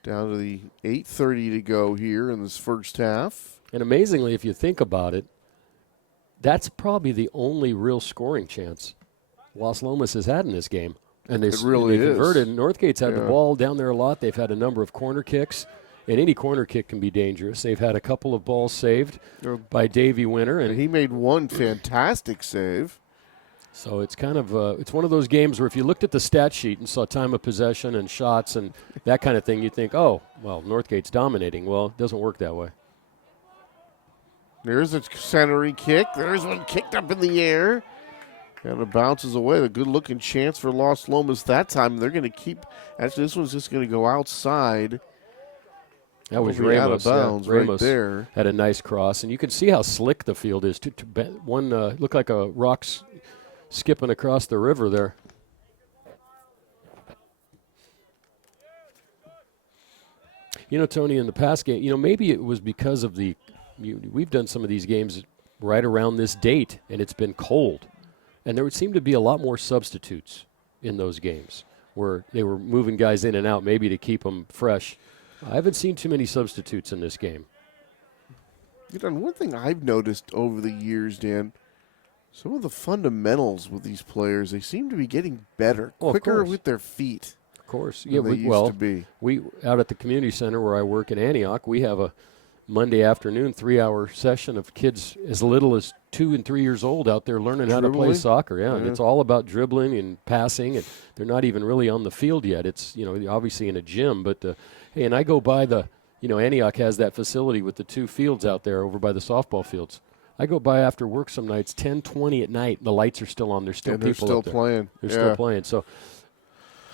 down to the 8:30 to go here in this first half. And amazingly, if you think about it, that's probably the only real scoring chance Las Lomas has had in this game. And they really is. converted. Northgate's had the Yeah. ball down there a lot. They've had a number of corner kicks, and any corner kick can be dangerous. They've had a couple of balls saved by Davey Winter. And he made one fantastic save. So it's kind of it's one of those games where if you looked at the stat sheet and saw time of possession and shots and that kind of thing, you'd think, oh, well, Northgate's dominating. Well, it doesn't work that way. There's a centering kick. There's one kicked up in the air. And it bounces away. A good-looking chance for Las Lomas that time. They're going to keep – actually, this one's just going to go outside. That was It'll be Ramos. out of bounds right Ramos there. had a nice cross. And you can see how slick the field is. One looked like a rock's skipping across the river there. You know, Tony, in the past game, maybe it was because of we've done some of these games right around this date, and it's been cold. And there would seem to be a lot more substitutes in those games where they were moving guys in and out maybe to keep them fresh. I haven't seen too many substitutes in this game. One thing I've noticed over the years, Dan, some of the fundamentals with these players, they seem to be getting better, quicker with their feet. Of course. Yeah, they used to be. We out at the community center where I work in Antioch, we have a Monday afternoon 3-hour session of kids as little as 2 and 3 years old out there learning how to play soccer. Yeah, and it's all about dribbling and passing, and they're not even really on the field yet. It's obviously in a gym, but hey, and I go by Antioch has that facility with the 2 fields out there over by the softball fields. I go by after work some nights, 10:20 at night. The lights are still on. There's still people still up there. playing. They're still playing. So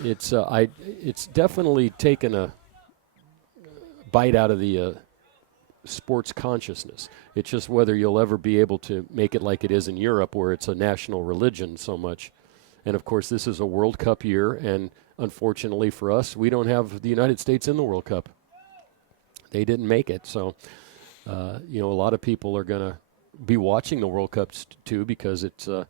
it's definitely taken a bite out of the sports consciousness. It's just whether you'll ever be able to make it like it is in Europe, where it's a national religion so much. And of course, this is a World Cup year, and unfortunately for us, we don't have the United States in the World Cup. They didn't make it, so a lot of people are going to be watching the World Cup too, because it's an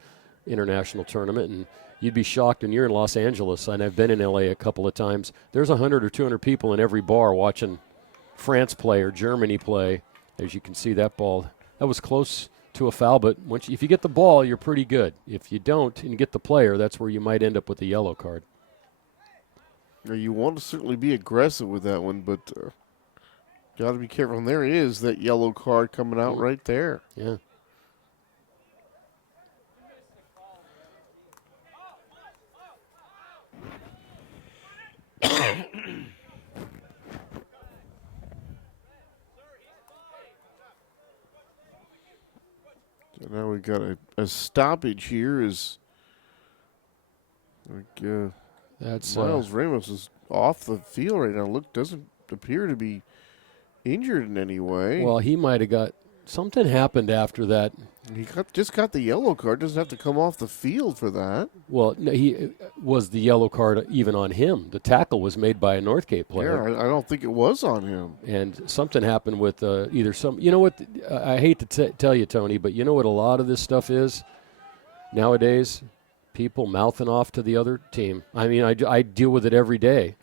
international tournament, and you'd be shocked. And you're in Los Angeles, and I've been in LA a couple of times. There's 100 or 200 people in every bar watching France play or Germany play. As you can see, that ball, that was close to a foul, but if you get the ball, you're pretty good. If you don't and you get the player, that's where you might end up with a yellow card. You want to certainly be aggressive with that one, but got to be careful. And there is that yellow card coming out right there. Yeah. So now we've got a stoppage here. That's Miles Ramos is off the field right now. Doesn't appear to be injured in any way. Well, he might have got something happened after that. He just got the yellow card. Doesn't have to come off the field for that. Well, no, he was the yellow card even on him. The tackle was made by a Northgate player. Yeah, I don't think it was on him. And something happened with either some. You know what? I hate to tell you, Tony, but you know what a lot of this stuff is nowadays? People mouthing off to the other team. I mean, I deal with it every day.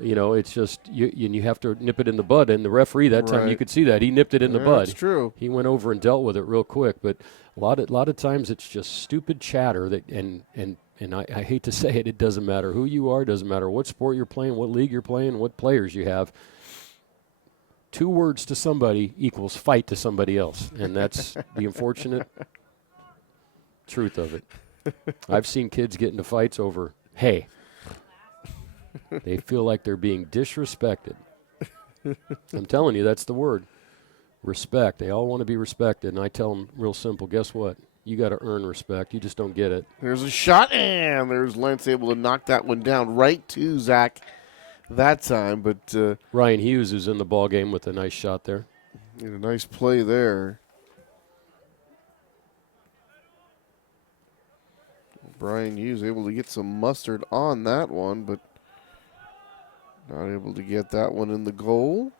It's just you have to nip it in the bud. And the referee that time, you could see that he nipped it in the bud. That's true. He went over and dealt with it real quick. But a lot of times it's just stupid chatter that and I hate to say it. It doesn't matter who you are. Doesn't matter what sport you're playing, what league you're playing, what players you have. 2 words to somebody equals fight to somebody else, and that's the unfortunate truth of it. I've seen kids get into fights over hey. They feel like they're being disrespected. I'm telling you, that's the word. Respect. They all want to be respected. And I tell them real simple, guess what? You got to earn respect. You just don't get it. There's a shot, and there's Lentz able to knock that one down right to Zach that time. But Ryan Hughes is in the ball game with a nice shot there. a nice play there. Brian Hughes able to get some mustard on that one, but not able to get that one in the goal.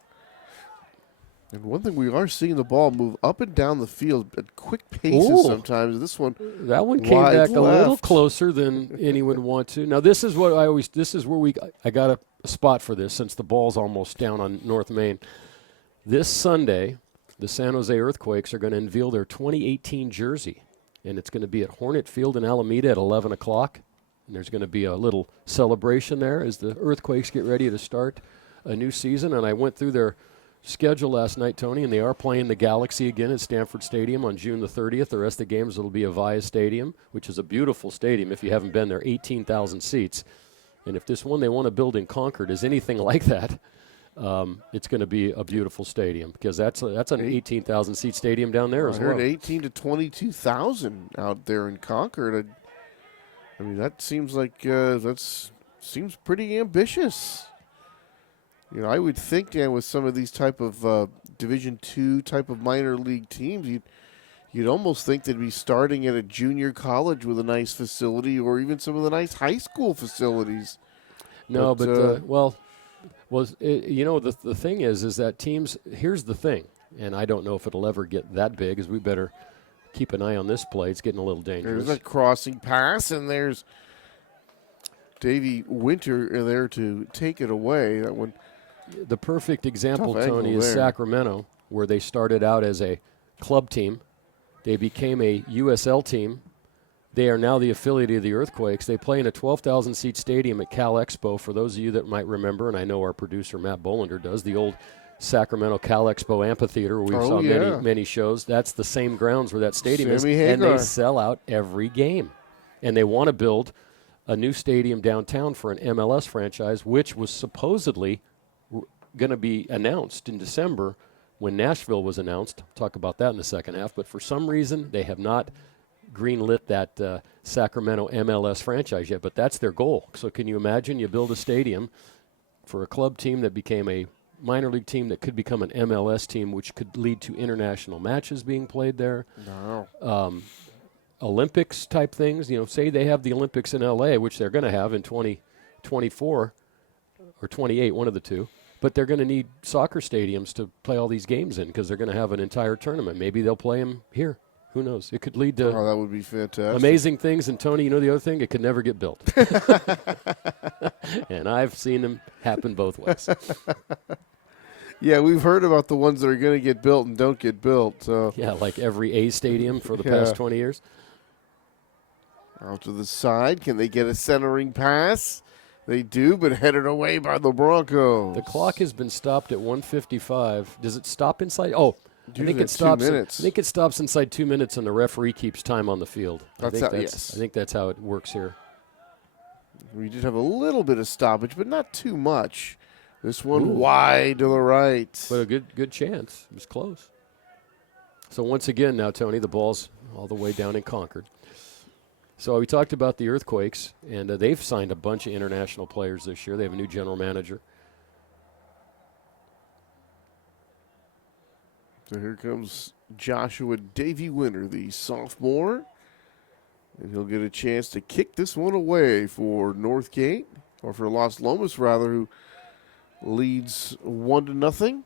And one thing, we are seeing the ball move up and down the field at quick paces Ooh. sometimes. This one, That one came wide back a little left. closer than anyone would want to. Now, this is what this is where I got a spot for this since the ball's almost down on North Main. This Sunday, the San Jose Earthquakes are going to unveil their 2018 jersey, and it's going to be at Hornet Field in Alameda at 11 o'clock. And there's going to be a little celebration there as the Earthquakes get ready to start a new season. And I went through their schedule last night, Tony, and they are playing the Galaxy again at Stanford Stadium on June the 30th. The rest of the games will be at Avaya Stadium, which is a beautiful stadium. If you haven't been there, 18,000 seats. And if this one they want to build in Concord is anything like that, it's going to be a beautiful stadium because that's an 18,000 seat stadium down there as I heard well. 18 to 22,000 out there in Concord. I mean, that seems like seems pretty ambitious. You know, I would think, Dan, with some of these type of Division II type of minor league teams, you'd almost think they'd be starting at a junior college with a nice facility, or even some of the nice high school facilities. No, but you know, the thing is that teams. Here's the thing, and I don't know if it'll ever get that big. As we better keep an eye on this play. It's getting a little dangerous. There's a crossing pass, and there's Davey Winter there to take it away. That one. The perfect example, Tough Tony, angle is there. Sacramento, where they started out as a club team. They became a USL team. They are now the affiliate of the Earthquakes. They play in a 12,000-seat stadium at Cal Expo. For those of you that might remember, and I know our producer Matt Bolander does, the old Sacramento Cal Expo Amphitheater where we saw many shows. That's the same grounds where that stadium is, and they sell out every game. And they want to build a new stadium downtown for an MLS franchise, which was supposedly going to be announced in December when Nashville was announced. I'll talk about that in the second half. But for some reason, they have not greenlit that Sacramento MLS franchise yet. But that's their goal. So can you imagine you build a stadium for a club team that became a minor league team that could become an MLS team, which could lead to international matches being played there? No. Olympics type things. You know, say they have the Olympics in LA, which they're going to have in 2024 or 28, one of the two. But they're going to need soccer stadiums to play all these games in because they're going to have an entire tournament. Maybe they'll play them here. Who knows? It could lead to that would be fantastic. Amazing things. And, Tony, you know the other thing? It could never get built. And I've seen them happen both ways. Yeah, we've heard about the ones that are going to get built and don't get built. So Yeah, like every A stadium for the past 20 years. Out to the side. Can they get a centering pass? They do, but headed away by the Broncos. The clock has been stopped at 1:55. Does it stop inside? Oh, I think it 2 stops. minutes. I think it stops inside 2 minutes, and the referee keeps time on the field. I think yes. I think that's how it works here. We did have a little bit of stoppage, but not too much. This one wide to the right. But a good chance. It was close. So once again now, Tony, the ball's all the way down in Concord. So we talked about the Earthquakes, and they've signed a bunch of international players this year. They have a new general manager. So here comes Joshua Davey Winter, the sophomore. And he'll get a chance to kick this one away for Northgate, or for Las Lomas, rather, who leads 1-0.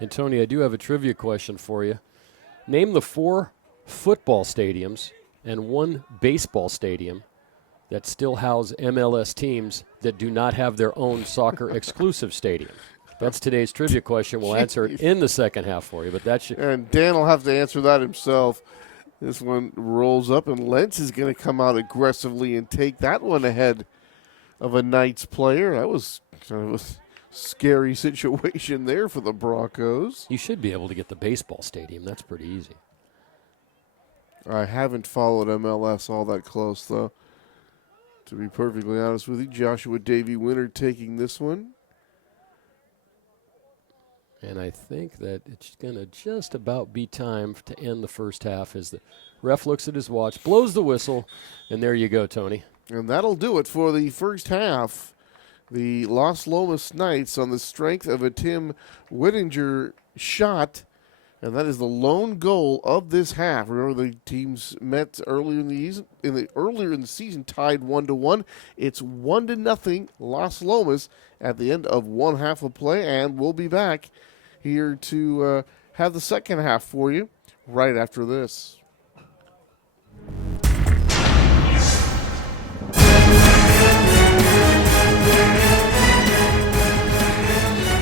And, Tony, I do have a trivia question for you. Name the 4 football stadiums and 1 baseball stadium that still house MLS teams that do not have their own soccer exclusive stadium. That's today's trivia question. We'll answer it in the second half for you, but that should. And Dan will have to answer that himself. This one rolls up, and Lentz is going to come out aggressively and take that one ahead of a Knights player. That was kind of a scary situation there for the Broncos. You should be able to get the baseball stadium. That's pretty easy. I haven't followed MLS all that close, though. To be perfectly honest with you, Joshua Davey Winter taking this one. And I think that it's going to just about be time to end the first half as the ref looks at his watch, blows the whistle, and there you go, Tony. And that'll do it for the first half. The Las Lomas Knights on the strength of a Tim Whittinger shot, and that is the lone goal of this half. Remember, the teams met earlier in the season, tied 1-1. It's 1-0 Las Lomas at the end of one half of play, and we'll be back here to have the second half for you right after this.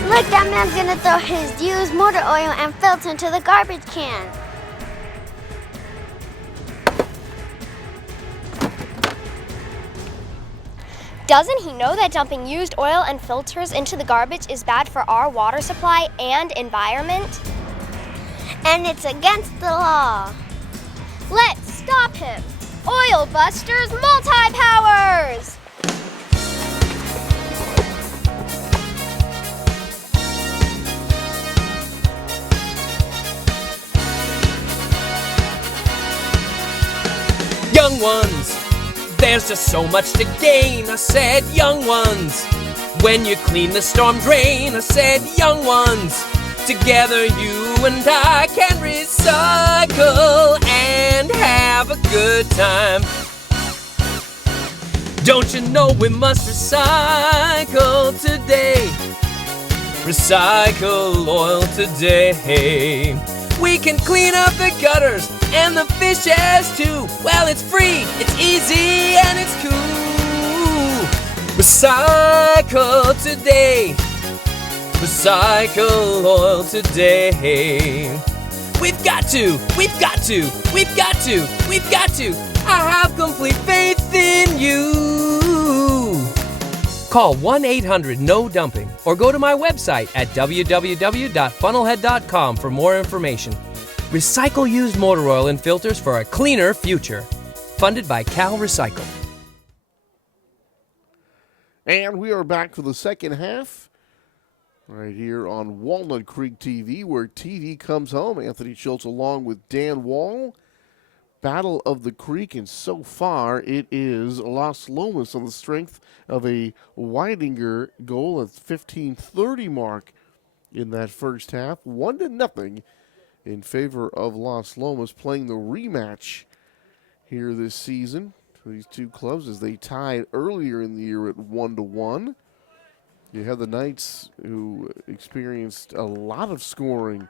Look, that man's gonna throw his used motor oil and filter into the garbage can. Doesn't he know that dumping used oil and filters into the garbage is bad for our water supply and environment? And it's against the law. Let's stop him! Oil Busters Multi-Powers! Young ones, there's just so much to gain. I said, young ones, when you clean the storm drain. I said, young ones, together you and I can recycle and have a good time. Don't you know we must recycle today? Recycle oil today. We can clean up the gutters and the fishes too. Well, it's free, it's easy, and it's cool. Recycle today. Recycle oil today. We've got to. I have complete faith in you. Call 1-800-NO-DUMPING or go to my website at www.funnelhead.com for more information. Recycle used motor oil and filters for a cleaner future. Funded by Cal Recycle. And we are back for the second half. Right here on Walnut Creek TV, where TV comes home. Anthony Schultz along with Dan Wall. Battle of the Creek, and so far it is Las Lomas on the strength of a Whitinger goal at 15:30 mark in that first half. 1-0 in favor of Las Lomas, playing the rematch here this season for these two clubs as they tied earlier in the year at 1-1. You have the Knights, who experienced a lot of scoring,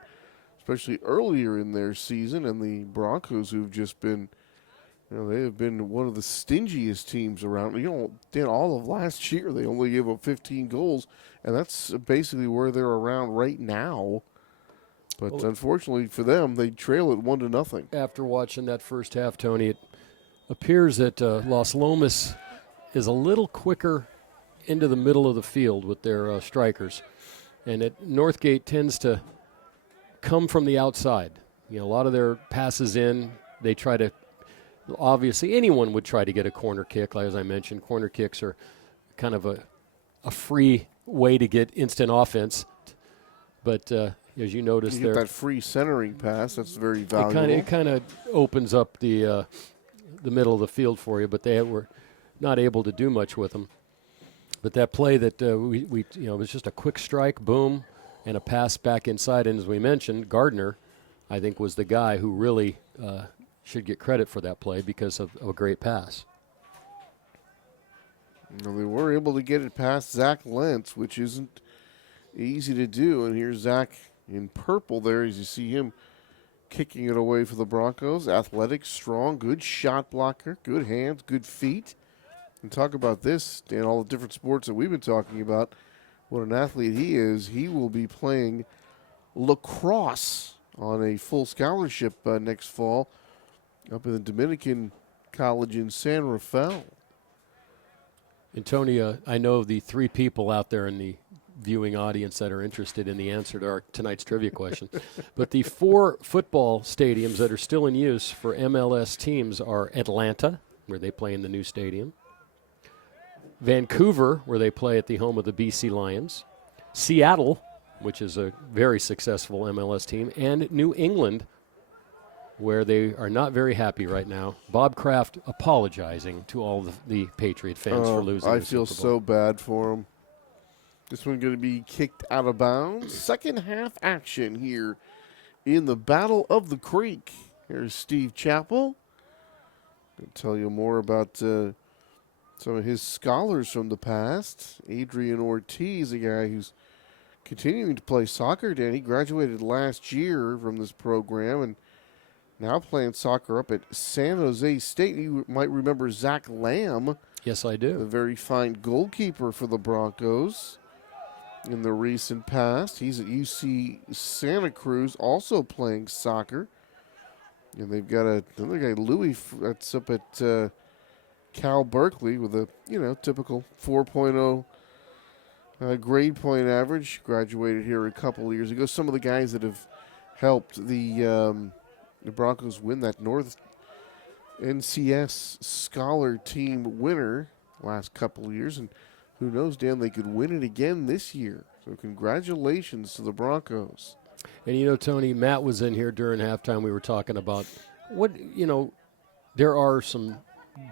especially earlier in their season, and the Broncos, who've just been, they have been one of the stingiest teams around. Dan, all of last year, they only gave up 15 goals, and that's basically where they're around right now. But unfortunately for them, they trail it 1-0. After watching that first half, Tony, it appears that Las Lomas is a little quicker into the middle of the field with their strikers, and Northgate tends to come from the outside. A lot of their passes in, they try to, obviously anyone would try to get a corner kick. Like as I mentioned, corner kicks are kind of a free way to get instant offense. But as you notice, you get that free centering pass. That's very valuable. It kind of opens up the middle of the field for you, but they were not able to do much with them. But that play that we it was just a quick strike, boom, and a pass back inside. And as we mentioned, Gardner, I think, was the guy who really should get credit for that play because of a great pass. They were able to get it past Zach Lentz, which isn't easy to do. And here's Zach in purple there as you see him kicking it away for the Broncos. Athletic, strong, good shot blocker, good hands, good feet. And talk about this, Dan, all the different sports that we've been talking about. What an athlete he is. He will be playing lacrosse on a full scholarship next fall up in the Dominican College in San Rafael. And Tony, I know the three people out there in the viewing audience that are interested in the answer to tonight's trivia question. But the 4 football stadiums that are still in use for MLS teams are Atlanta, where they play in the new stadium, Vancouver, where they play at the home of the BC Lions, Seattle, which is a very successful MLS team, and New England, where they are not very happy right now. Bob Kraft apologizing to all the Patriot fans for losing. I the feel Super Bowl. so bad for them. This one going to be kicked out of bounds. Second half action here in the Battle of the Creek. Here's Steve Chappell. Going to tell you more about some of his scholars from the past. Adrian Ortiz, a guy who's continuing to play soccer. Dan, he graduated last year from this program and now playing soccer up at San Jose State. You might remember Zach Lamb. Yes, I do. The very fine goalkeeper for the Broncos in the recent past. He's at UC Santa Cruz, also playing soccer. And they've got another guy, Louis, that's up at Cal Berkeley with a typical 4.0 grade point average. Graduated here a couple of years ago. Some of the guys that have helped the Broncos win that North NCS Scholar Team winner last couple of years, and who knows, Dan, they could win it again this year. So congratulations to the Broncos. And Tony, Matt was in here during halftime. We were talking about there are some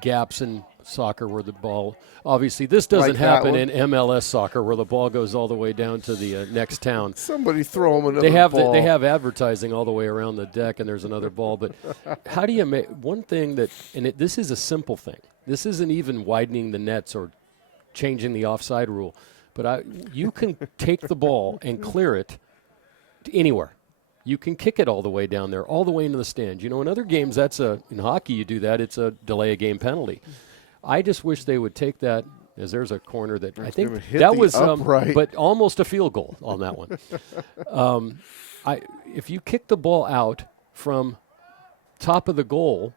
gaps in soccer where the ball, obviously this doesn't Like that happen one. in MLS soccer where the ball goes all the way down to the next town. Somebody throw them another ball. They have advertising all the way around the deck, and there's another ball. But how do you make one thing that, and this is a simple thing. This isn't even widening the nets or changing the offside rule. But you can take the ball and clear it to anywhere. You can kick it all the way down there, all the way into the stands. In other games, in hockey you do that. It's a delay a game penalty. I just wish they would take that, as there's a corner that I think that was but almost a field goal on that one. If you kick the ball out from top of the goal,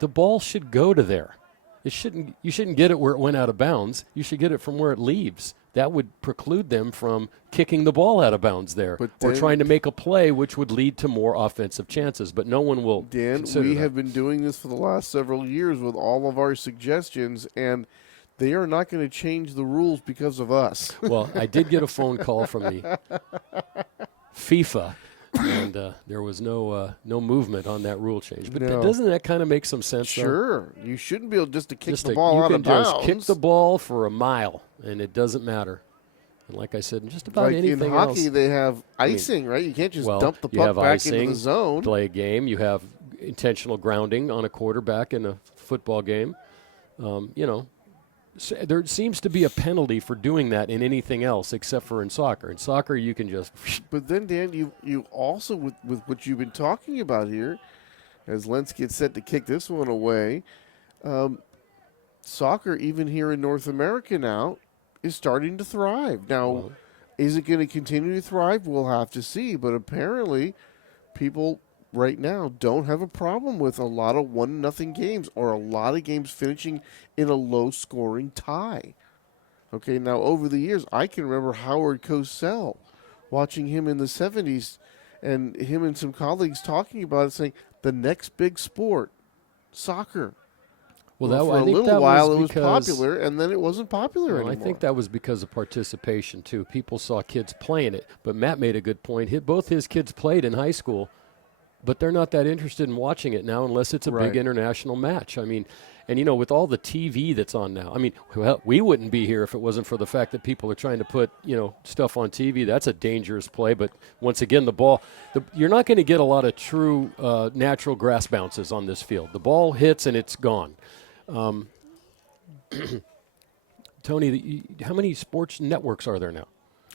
the ball should go to there. You shouldn't get it where it went out of bounds. You should get it from where it leaves. That would preclude them from kicking the ball out of bounds there or trying to make a play which would lead to more offensive chances. But no one will consider we that. have been doing this for the last several years with all of our suggestions, and they are not going to change the rules because of us. Well, I did get a phone call from the FIFA, and there was no movement on that rule change. But doesn't that kind of make some sense? Sure. You shouldn't be able just to kick the ball out of bounds. You can just kick the ball for a mile, and it doesn't matter. And like I said, just about like anything in hockey, else. they have icing, right? You can't just dump the you puck have back icing, into the zone. Play a game. You have intentional grounding on a quarterback in a football game. There seems to be a penalty for doing that in anything else except for in soccer. In soccer, you can just. But then, Dan, you also, with what you've been talking about here, as Lentz gets set to kick this one away, soccer, even here in North America now, is starting to thrive. Now, is it going to continue to thrive? We'll have to see. But apparently, people right now don't have a problem with a lot of 1-0 games or a lot of games finishing in a low-scoring tie. Okay, now over the years, I can remember Howard Cosell, watching him in the 70s, and him and some colleagues talking about it, saying, the next big sport, soccer. Well, for I a think little that while was it was because, popular, and then it wasn't popular anymore. I think that was because of participation, too. People saw kids playing it. But Matt made a good point. Both his kids played in high school, but they're not that interested in watching it now unless it's a big international match. I mean, and, with all the TV that's on now, I mean, we wouldn't be here if it wasn't for the fact that people are trying to put, stuff on TV. That's a dangerous play. But once again, you're not going to get a lot of true natural grass bounces on this field. The ball hits and it's gone. Tony, how many sports networks are there now?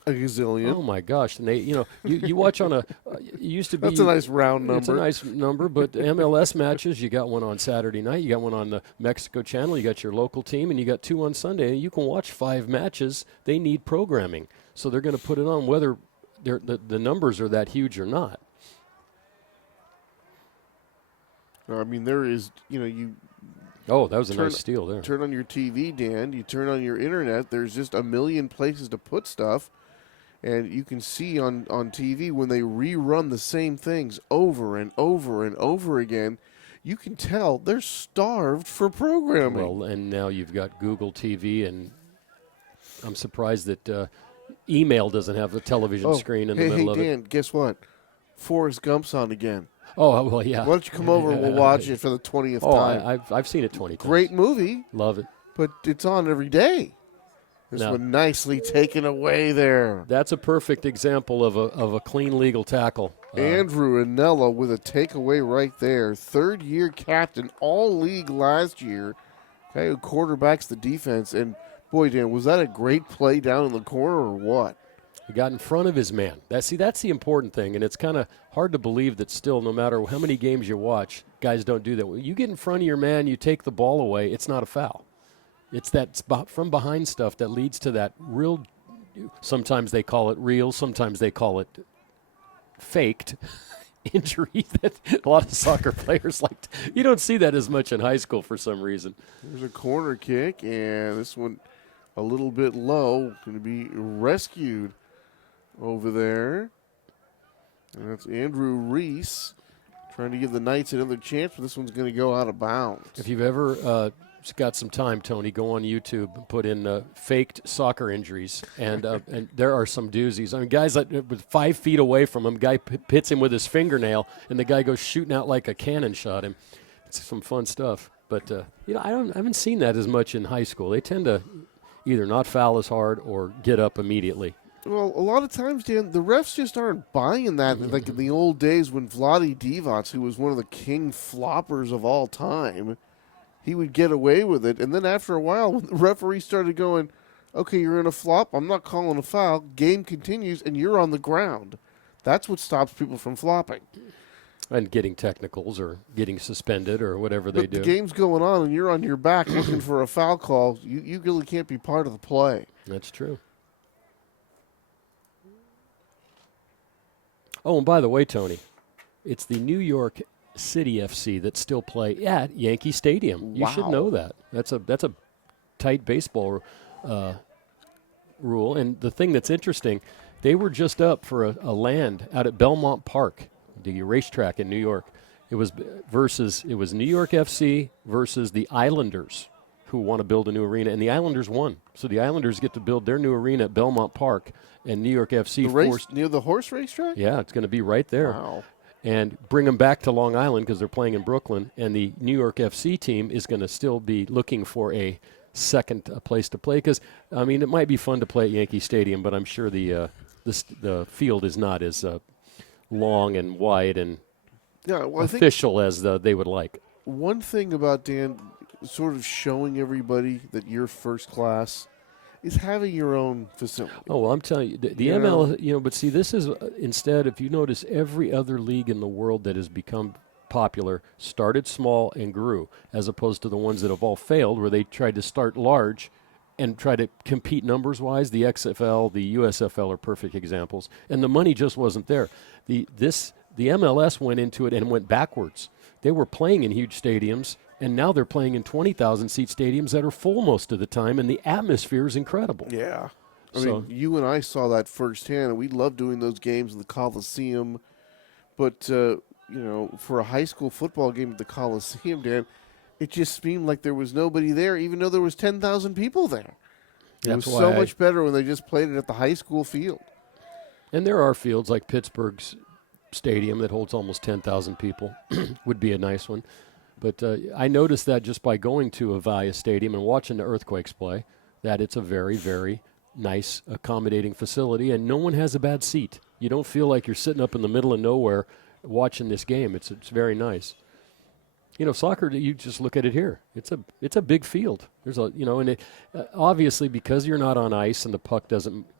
A gazillion. Oh my gosh! And they, you watch on it used to be. That's a nice round number. It's a nice number, but MLS matches, you got one on Saturday night, you got one on the Mexico channel, you got your local team, and you got 2 on Sunday. And you can watch 5 matches. They need programming, so they're going to put it on whether the numbers are that huge or not. I mean, there is, you. Oh, that was a nice steal there. Turn on your TV, Dan. You turn on your internet. There's just a million places to put stuff. And you can see on TV when they rerun the same things over and over and over again, you can tell they're starved for programming. Well, and now you've got Google TV, and I'm surprised that email doesn't have a television screen in the middle of Dan, it. guess what? Forrest Gump's on again. Oh, well, yeah. Why don't you come over and we'll watch it for the 20th time? I've seen it 20 times. Great movie, Love it. but it's on every day. This No. one nicely taken away there. That's a perfect example of a clean legal tackle. Andrew Anello with a takeaway right there. Third-year captain, all-league last year. Guy who quarterbacks the defense. And, boy, Dan, was that a great play down in the corner or what? He got in front of his man. That's the important thing, and it's kind of hard to believe that still, no matter how many games you watch, guys don't do that. When you get in front of your man, you take the ball away, it's not a foul. It's that from behind stuff that leads to that real, sometimes they call it real, sometimes they call it faked injury that a lot of soccer players like. You don't see that as much in high school for some reason. There's a corner kick, and this one a little bit low. Going to be rescued over there. And that's Andrew Reese trying to give the Knights another chance, but this one's going to go out of bounds. If you've ever got some time, Tony, go on YouTube and put in faked soccer injuries, and there are some doozies. I mean, guys with 5 feet away from him, guy hits him with his fingernail, and the guy goes shooting out like a cannon shot him. It's some fun stuff. But I haven't seen that as much in high school. They tend to either not foul as hard or get up immediately. Well, a lot of times, Dan, the refs just aren't buying that. Like in the old days when Vlade Divac, who was one of the king floppers of all time, he would get away with it. And then after a while, when the referee started going, okay, you're in a flop, I'm not calling a foul, game continues, and you're on the ground. That's what stops people from flopping. And getting technicals or getting suspended or whatever they do. The game's going on, and you're on your back looking for a foul call. You really can't be part of the play. That's true. Oh, and by the way, Tony, it's the New York City FC that still play at Yankee Stadium. You should know that. That's a tight baseball rule. And the thing that's interesting, they were just up for a land out at Belmont Park, the racetrack in New York. It was New York FC versus the Islanders, who want to build a new arena, and the Islanders won. So the Islanders get to build their new arena at Belmont Park, and New York FC forced near the horse racetrack? Yeah, it's going to be right there. Wow. And bring them back to Long Island because they're playing in Brooklyn, and the New York FC team is going to still be looking for a second place to play because, I mean, it might be fun to play at Yankee Stadium, but I'm sure the field is not as long and wide and official as they would like. One thing about, Dan, sort of showing everybody that you're first class is having your own facility. Oh, well, I'm telling you, the ML, but see, this is instead, if you notice, every other league in the world that has become popular started small and grew, as opposed to the ones that have all failed, where they tried to start large and try to compete numbers-wise. The XFL, the USFL are perfect examples, and the money just wasn't there. The MLS went into it and went backwards. They were playing in huge stadiums, and now they're playing in 20,000-seat stadiums that are full most of the time, and the atmosphere is incredible. Yeah. I mean, you and I saw that firsthand, and we love doing those games in the Coliseum. But, for a high school football game at the Coliseum, Dan, it just seemed like there was nobody there, even though there was 10,000 people there. It was so much better when they just played it at the high school field. And there are fields like Pittsburgh's stadium that holds almost 10,000 people. Would be a nice one. But I noticed that just by going to Avaya Stadium and watching the Earthquakes play, that it's a very, very nice, accommodating facility, and no one has a bad seat. You don't feel like you're sitting up in the middle of nowhere watching this game. It's very nice. Soccer, you just look at it here. It's a big field. There's and obviously because you're not on ice and the puck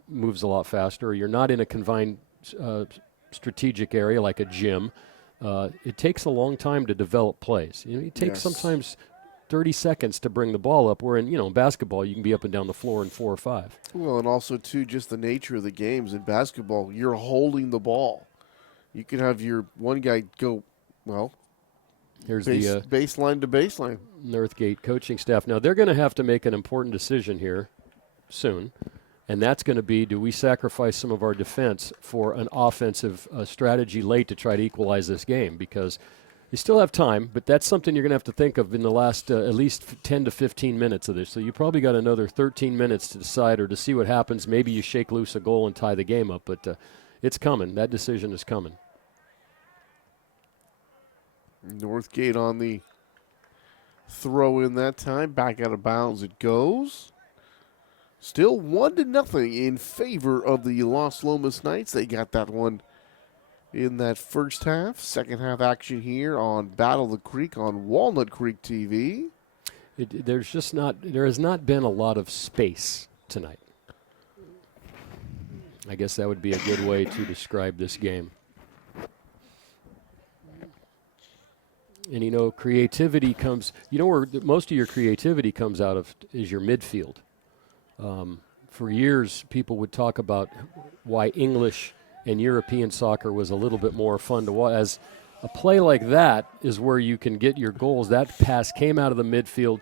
moves a lot faster, or you're not in a confined strategic area like a gym. It takes a long time to develop plays. It takes sometimes 30 seconds to bring the ball up, where in basketball you can be up and down the floor in 4 or 5. Well, and also, too, just the nature of the games. In basketball, you're holding the ball. You can have your one guy go, here's the baseline to baseline. Northgate coaching staff. Now, they're going to have to make an important decision here soon, and that's going to be, do we sacrifice some of our defense for an offensive strategy late to try to equalize this game? Because You still have time, but that's something you're going to have to think of in the last at least 10 to 15 minutes of this. So you probably got another 13 minutes to decide or to see what happens. Maybe you shake loose a goal and tie the game up, but it's coming. That decision is coming. Northgate on the throw in that time. Back out of bounds it goes. Still 1-0 in favor of the Las Lomas Knights. They got that one in that first half. Second half action here on Battle of the Creek on Walnut Creek TV. There has not been a lot of space tonight. I guess that would be a good way to describe this game. And, you know, creativity comes, you know where most of your creativity comes out of is your midfield. For years, people would talk about why English and European soccer was a little bit more fun to watch. As a play like that is where you can get your goals. That pass came out of the midfield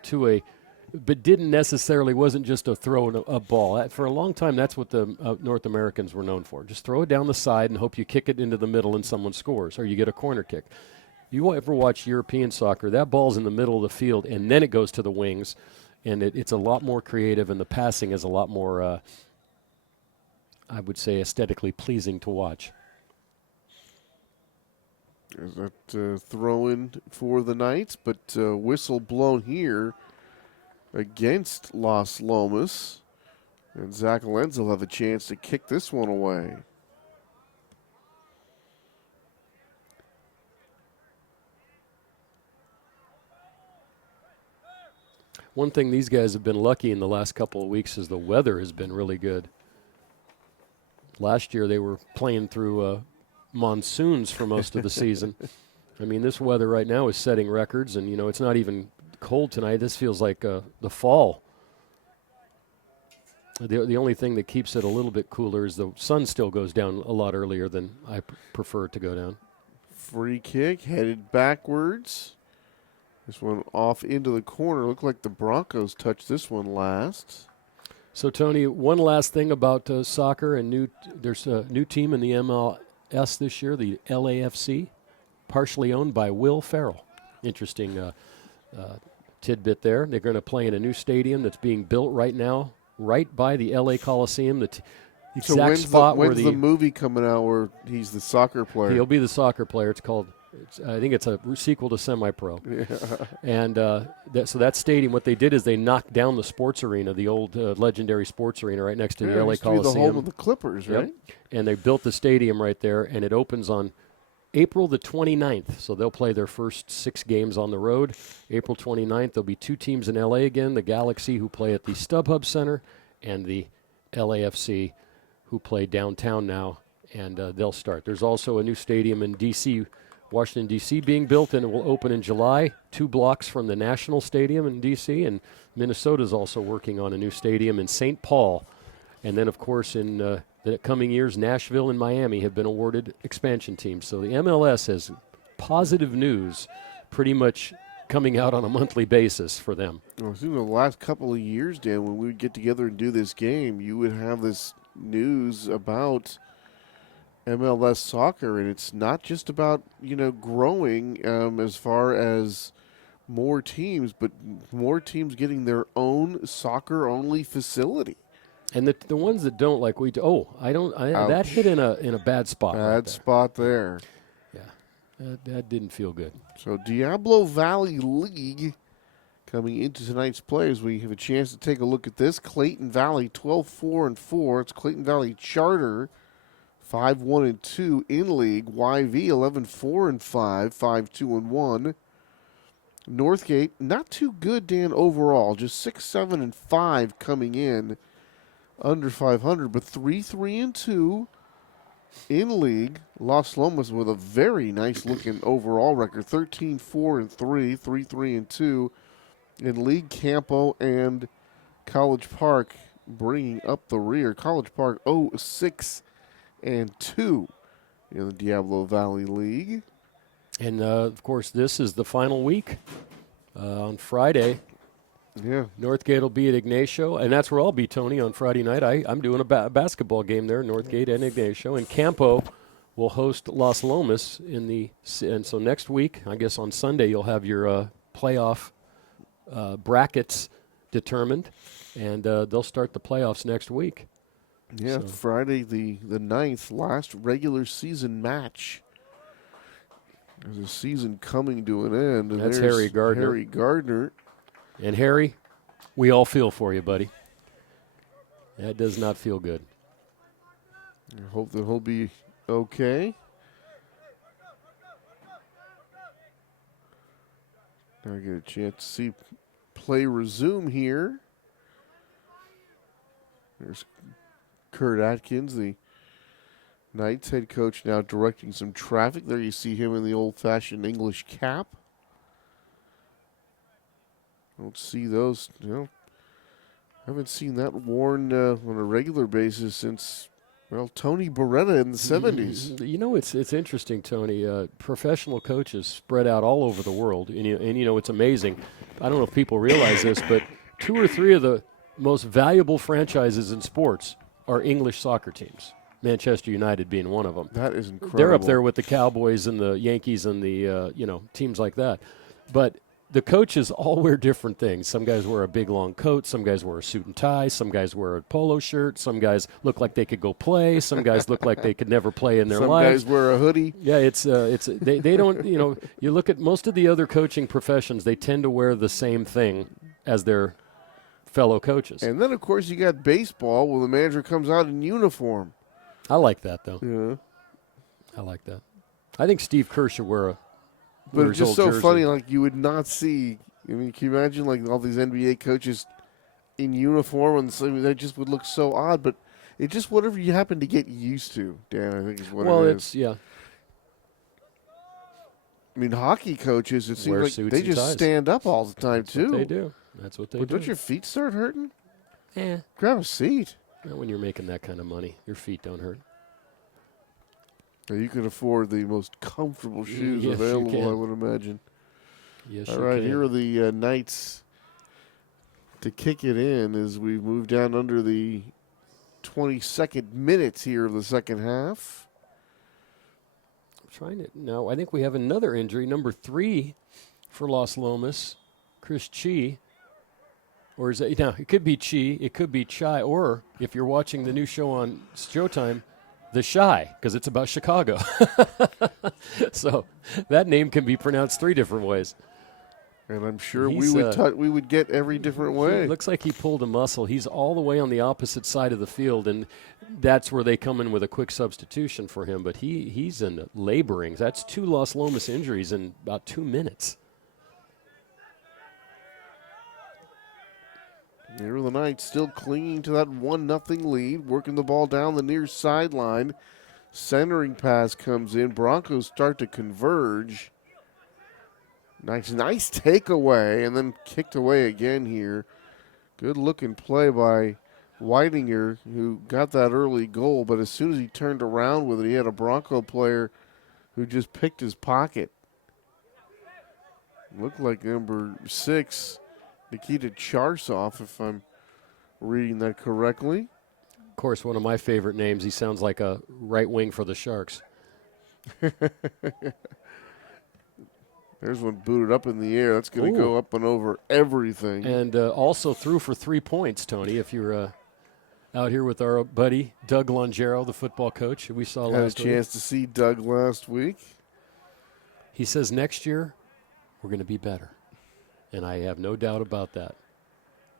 but wasn't just a throw and a ball. For a long time, that's what the North Americans were known for. Just throw it down the side and hope you kick it into the middle and someone scores, or you get a corner kick. You ever watch European soccer, that ball's in the middle of the field, and then it goes to the wings, and it's a lot more creative, and the passing is a lot more, I would say, aesthetically pleasing to watch. There's that throw-in for the Knights, but whistle blown here against Las Lomas. And Zach Lenz will have a chance to kick this one away. One thing these guys have been lucky in the last couple of weeks is the weather has been really good. Last year they were playing through monsoons for most of the season. I mean, this weather right now is setting records, and, you know, it's not even cold tonight. This feels like the fall. The only thing that keeps it a little bit cooler is the sun still goes down a lot earlier than I prefer it to go down. Free kick headed backwards. This one off into the corner. Looked like the Broncos touched this one last. So, Tony, one last thing about soccer, and there's a new team in the MLS this year, the LAFC, partially owned by Will Ferrell. Interesting tidbit there. They're going to play in a new stadium that's being built right now, right by the LA Coliseum. The exact spot where the movie coming out where he's the soccer player? He'll be the soccer player. It's called. I think it's a sequel to Semi-Pro. Yeah. And so that stadium, what they did is they knocked down the sports arena, the old legendary sports arena right next to the LA Coliseum. The home of the Clippers, right? Yep. And they built the stadium right there, and it opens on April the 29th. So they'll play their first 6 games on the road. April 29th, there'll be 2 teams in LA again, the Galaxy, who play at the StubHub Center, and the LAFC, who play downtown now, and they'll start. There's also a new stadium in D.C., Washington, D.C. being built, and it will open in July, 2 blocks from the National Stadium in D.C., and Minnesota is also working on a new stadium in St. Paul. And then, of course, in the coming years, Nashville and Miami have been awarded expansion teams. So the MLS has positive news pretty much coming out on a monthly basis for them. Well, through the last couple of years, Dan, when we would get together and do this game, you would have this news about MLS soccer, and it's not just about, growing as far as more teams, but more teams getting their own soccer-only facility. And the ones that don't, like that hit in a bad spot. Bad spot there. Yeah, that didn't feel good. So Diablo Valley League coming into tonight's players. We have a chance to take a look at this. Clayton Valley 12-4-4. It's Clayton Valley Charter 5-1-2 in league. YV 11-4-5, 5-2-1. Northgate not too good, Dan, overall. Just 6-7-5 coming in, under 500, but 3-3-2 in league. Las Lomas with a very nice looking overall record, 13-4-3, 3-3-2 in league. Campo and College Park bringing up the rear. College Park 0-6-2 in the Diablo Valley League. And, of course, this is the final week. On Friday, Northgate will be at Ignacio, and that's where I'll be, Tony, on Friday night. I'm doing a basketball game there, Northgate and Ignacio. And Campo will host Las Lomas and so next week, I guess on Sunday, you'll have your playoff brackets determined, and they'll start the playoffs next week. Yeah, So. Friday the 9th, last regular season match. There's a season coming to an end. And That's there's Harry Gardner. Harry Gardner. And Harry, we all feel for you, buddy. That does not feel good. I hope that he'll be okay. Now I get a chance to see play resume here. There's Kurt Atkins, the Knights head coach, now directing some traffic. There you see him in the old-fashioned English cap. Don't see those, haven't seen that worn on a regular basis since, Tony Beretta in the 70s. You know, it's interesting, Tony. Professional coaches spread out all over the world, and it's amazing. I don't know if people realize this, but 2 or 3 of the most valuable franchises in sports are English soccer teams. Manchester United being one of them. That is incredible. They're up there with the Cowboys and the Yankees and the teams like that. But the coaches all wear different things. Some guys wear a big long coat. Some guys wear a suit and tie. Some guys wear a polo shirt. Some guys look like they could go play. Some guys look like they could never play in their lives. Some guys wear a hoodie. Yeah, they don't. You look at most of the other coaching professions. They tend to wear the same thing as their fellow coaches. And then, of course, you got baseball where the manager comes out in uniform. I like that, though. Yeah. I like that. I think Steve Kerr should wear a. But it's just so jersey. funny, like you would not see. I mean, can you imagine like all these NBA coaches in uniform, and so they just would look so odd. But it's just whatever you happen to get used to, Dan. I think is what it is. Yeah. I mean, hockey coaches, it Wear seems like suits they and just ties. stand up all the time That's too. what they do. That's what they But do. don't your feet start hurting? Yeah. Grab a seat. Not when you're making that kind of money. Your feet don't hurt. Now, you can afford the most comfortable shoes Yes, you available, can. I would imagine. Yes, All you right, can. here are the Knights to kick it in as we move down under the 22nd minutes here of the second half. I'm trying to now. I think we have another injury, number 3 for Las Lomas, Chris Chi. Or is that now? It could be Chi, it could be Chai, or if you're watching the new show on Showtime, The Shy, because it's about Chicago. So that name can be pronounced 3 different ways. And I'm sure He's, we would get every different way. It looks like he pulled a muscle. He's all the way on the opposite side of the field, and that's where they come in with a quick substitution for him. But he's in laboring. That's 2 Las Lomas injuries in about 2 minutes. Here are the Knights still clinging to that 1-0 lead, working the ball down the near sideline. Centering pass comes in. Broncos start to converge. Nice takeaway, and then kicked away again here. Good looking play by Whitinger, who got that early goal, but as soon as he turned around with it, he had a Bronco player who just picked his pocket. Looked like number 6, Nikita Charsov, if I'm reading that correctly. Of course, one of my favorite names. He sounds like a right wing for the Sharks. There's one booted up in the air. That's going to go up and over everything. And also threw for 3 points, Tony, if you're out here with our buddy Doug Longero, the football coach who we saw Had a last week. chance to see Doug last week. He says next year we're going to be better. And I have no doubt about that.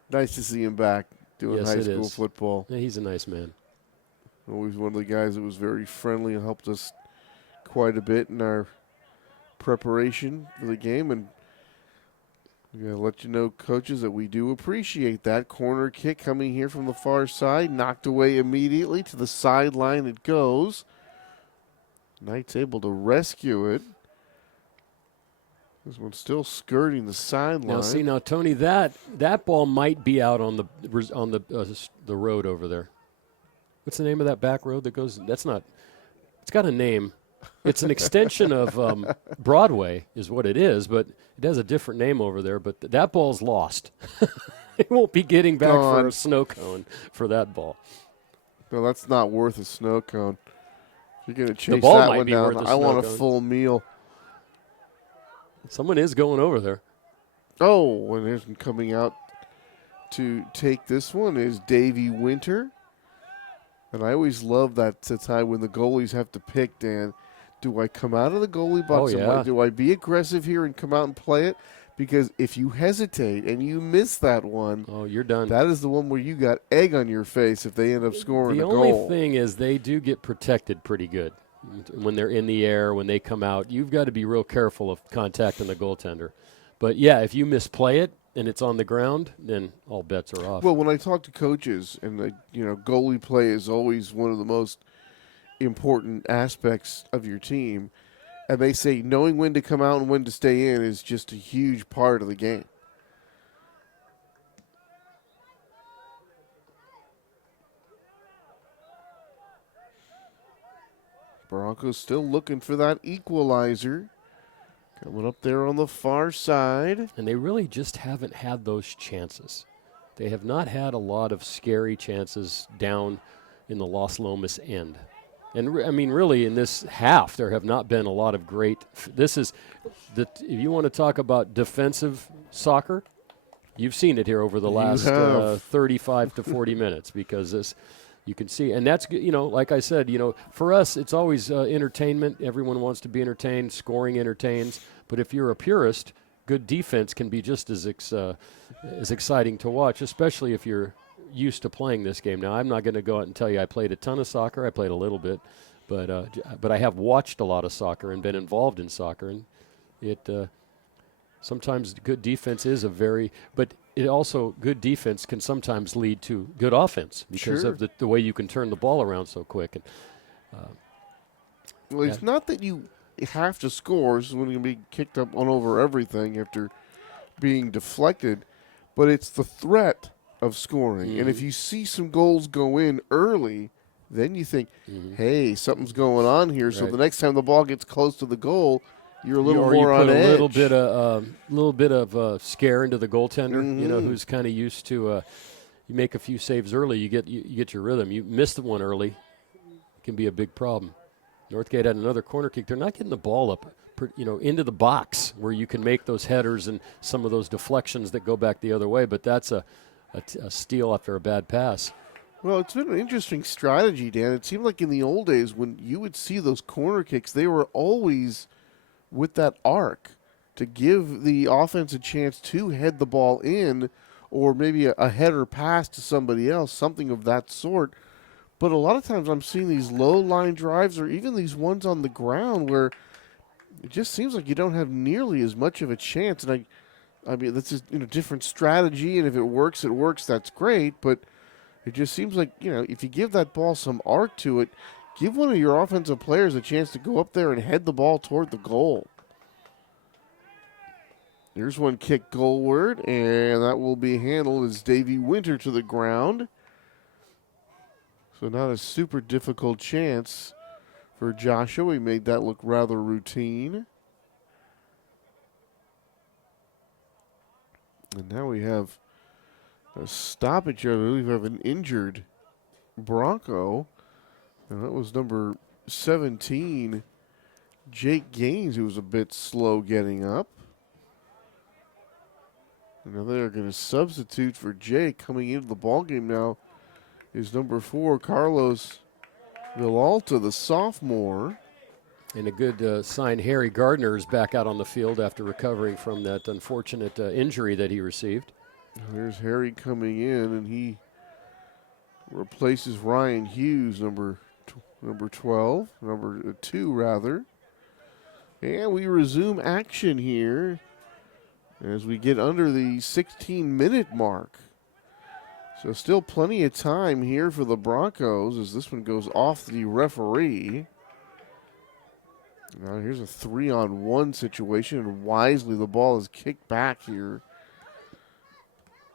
Nice to see him back doing Yes, high it school is. football. Yeah, he's a nice man. Always one of the guys that was very friendly and helped us quite a bit in our preparation for the game. And we got to let you know, coaches, that we do appreciate that. Corner kick coming here from the far side. Knocked away immediately. To the sideline it goes. Knights able to rescue it. This one's still skirting the sideline. Now, Tony, that ball might be out on the road over there. What's the name of that back road that goes? That's not. It's got a name. It's an extension of Broadway, is what it is, but it has a different name over there. But that ball's lost. It won't be getting back for a snow cone for that ball. No, that's not worth a snow cone. You're going to chase ball that might one be down. worth a I want a snow cone. full meal. Someone is going over there. Oh, and there's coming out to take this one is Davey Winter. And I always love that time when the goalies have to pick, Dan. Do I come out of the goalie box? Oh, yeah. Do I be aggressive here and come out and play it? Because if you hesitate and you miss that one, Oh, you're done. that is the one where you got egg on your face if they end up scoring The a only goal. thing is they do get protected pretty good when they're in the air, when they come out. You've got to be real careful of contacting the goaltender. But, yeah, if you misplay it and it's on the ground, then all bets are off. Well, when I talk to coaches, and goalie play is always one of the most important aspects of your team, and they say knowing when to come out and when to stay in is just a huge part of the game. Broncos still looking for that equalizer. Coming up there on the far side. And they really just haven't had those chances. They have not had a lot of scary chances down in the Las Lomas end. And, really, in this half, there have not been a lot of great this is, if you want to talk about defensive soccer, you've seen it here over the last 35 to 40 minutes because this – you can see, and that's, like I said, for us, it's always entertainment. Everyone wants to be entertained. Scoring entertains. But if you're a purist, good defense can be just as exciting to watch, especially if you're used to playing this game. Now, I'm not going to go out and tell you I played a ton of soccer. I played a little bit, but I have watched a lot of soccer and been involved in soccer, and it sometimes good defense is but it also, good defense can sometimes lead to good offense because of the way you can turn the ball around so quick. And, well, it's not that you have to score. This is when you're going to be kicked up on over everything after being deflected, but it's the threat of scoring. Mm-hmm. And if you see some goals go in early, then you think, hey, something's going on here. So the next time the ball gets close to the goal, you're a little more on edge. A little bit of scare into the goaltender, who's kind of used to. You make a few saves early, you get your rhythm. You miss the one early, it can be a big problem. Northgate had another corner kick. They're not getting the ball up, into the box where you can make those headers and some of those deflections that go back the other way. But that's a steal after a bad pass. Well, it's been an interesting strategy, Dan. It seemed like in the old days when you would see those corner kicks, they were always with that arc to give the offense a chance to head the ball in, or maybe a header pass to somebody else, something of that sort. But a lot of times I'm seeing these low line drives or even these ones on the ground where it just seems like you don't have nearly as much of a chance. And I mean, that's just different strategy, and if it works, that's great. But it just seems like, if you give that ball some arc to it, give one of your offensive players a chance to go up there and head the ball toward the goal. There's one kick goalward, and that will be handled as Davey Winter to the ground. So not a super difficult chance for Joshua. He made that look rather routine. And now we have a stoppage. I believe we have an injured Bronco. And that was number 17, Jake Gaines, who was a bit slow getting up. And now they're going to substitute for Jake. Coming into the ballgame now is number 4, Carlos Villalta, the sophomore. And a good sign, Harry Gardner is back out on the field after recovering from that unfortunate injury that he received. There's Harry coming in, and he replaces Ryan Hughes, number 12, number 2 rather. And we resume action here as we get under the 16-minute mark. So still plenty of time here for the Broncos as this one goes off the referee. Now here's a 3-on-1 situation, and wisely the ball is kicked back here.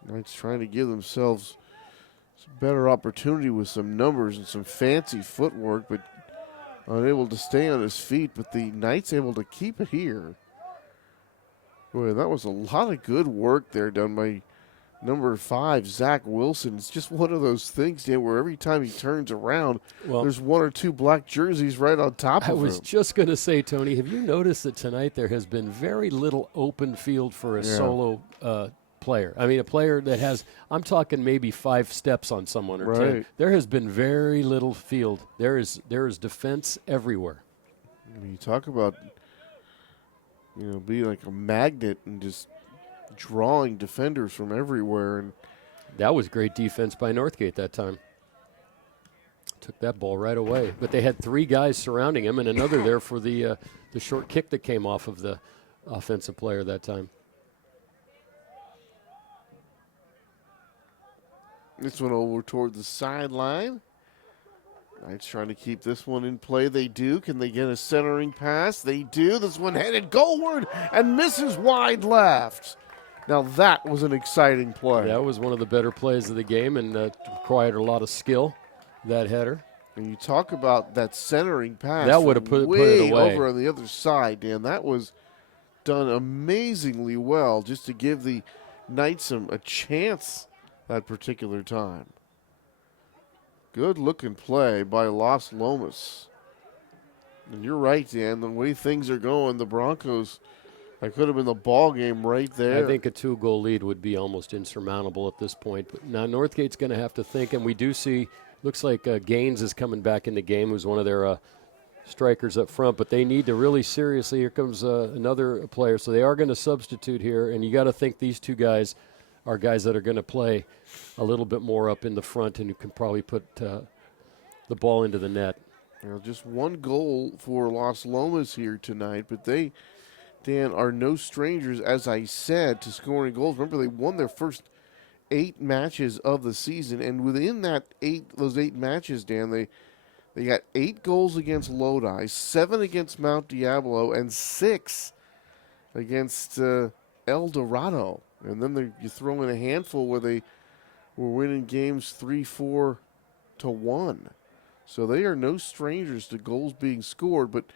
Knights trying to give themselves some better opportunity with some numbers and some fancy footwork, but unable to stay on his feet. But the Knights able to keep it here. Boy, that was a lot of good work there done by Number 5, Zach Wilson. It's just one of those things, Dan, where every time he turns around, there's 1 or 2 black jerseys right on top of him. I was just going to say, Tony, have you noticed that tonight there has been very little open field for a solo player? I mean, a player that has, I'm talking maybe 5 steps on someone or 10. There has been very little field. There is defense everywhere. I mean, you talk about, being like a magnet and just drawing defenders from everywhere. And that was great defense by Northgate that time. Took that ball right away. But they had 3 guys surrounding him and another there for the short kick that came off of the offensive player that time. This one over toward the sideline. Knights trying to keep this one in play. They do. Can they get a centering pass? They do. This one headed goalward and misses wide left. Now that was an exciting play. That was one of the better plays of the game and required a lot of skill, that header. And you talk about that centering pass. That would have put it away. Over on the other side, Dan. That was done amazingly well just to give the Knights a chance that particular time. Good looking play by Las Lomas. And you're right, Dan. The way things are going, the Broncos, that could have been the ball game right there. I think a 2-goal lead would be almost insurmountable at this point. But now Northgate's going to have to think, and we do see, looks like Gaines is coming back in the game, who's one of their strikers up front. But they need to really seriously, here comes another player. So they are going to substitute here, and you got to think these 2 guys are guys that are going to play a little bit more up in the front and who can probably put the ball into the net. Just 1 goal for Las Lomas here tonight, but they, Dan, are no strangers, as I said, to scoring goals. Remember, they won their first 8 matches of the season, and within those 8 matches, Dan, they got 8 goals against Lodi, 7 against Mount Diablo, and 6 against El Dorado. And then you throw in a handful where they were winning games 3-4 to 1. So they are no strangers to goals being scored, but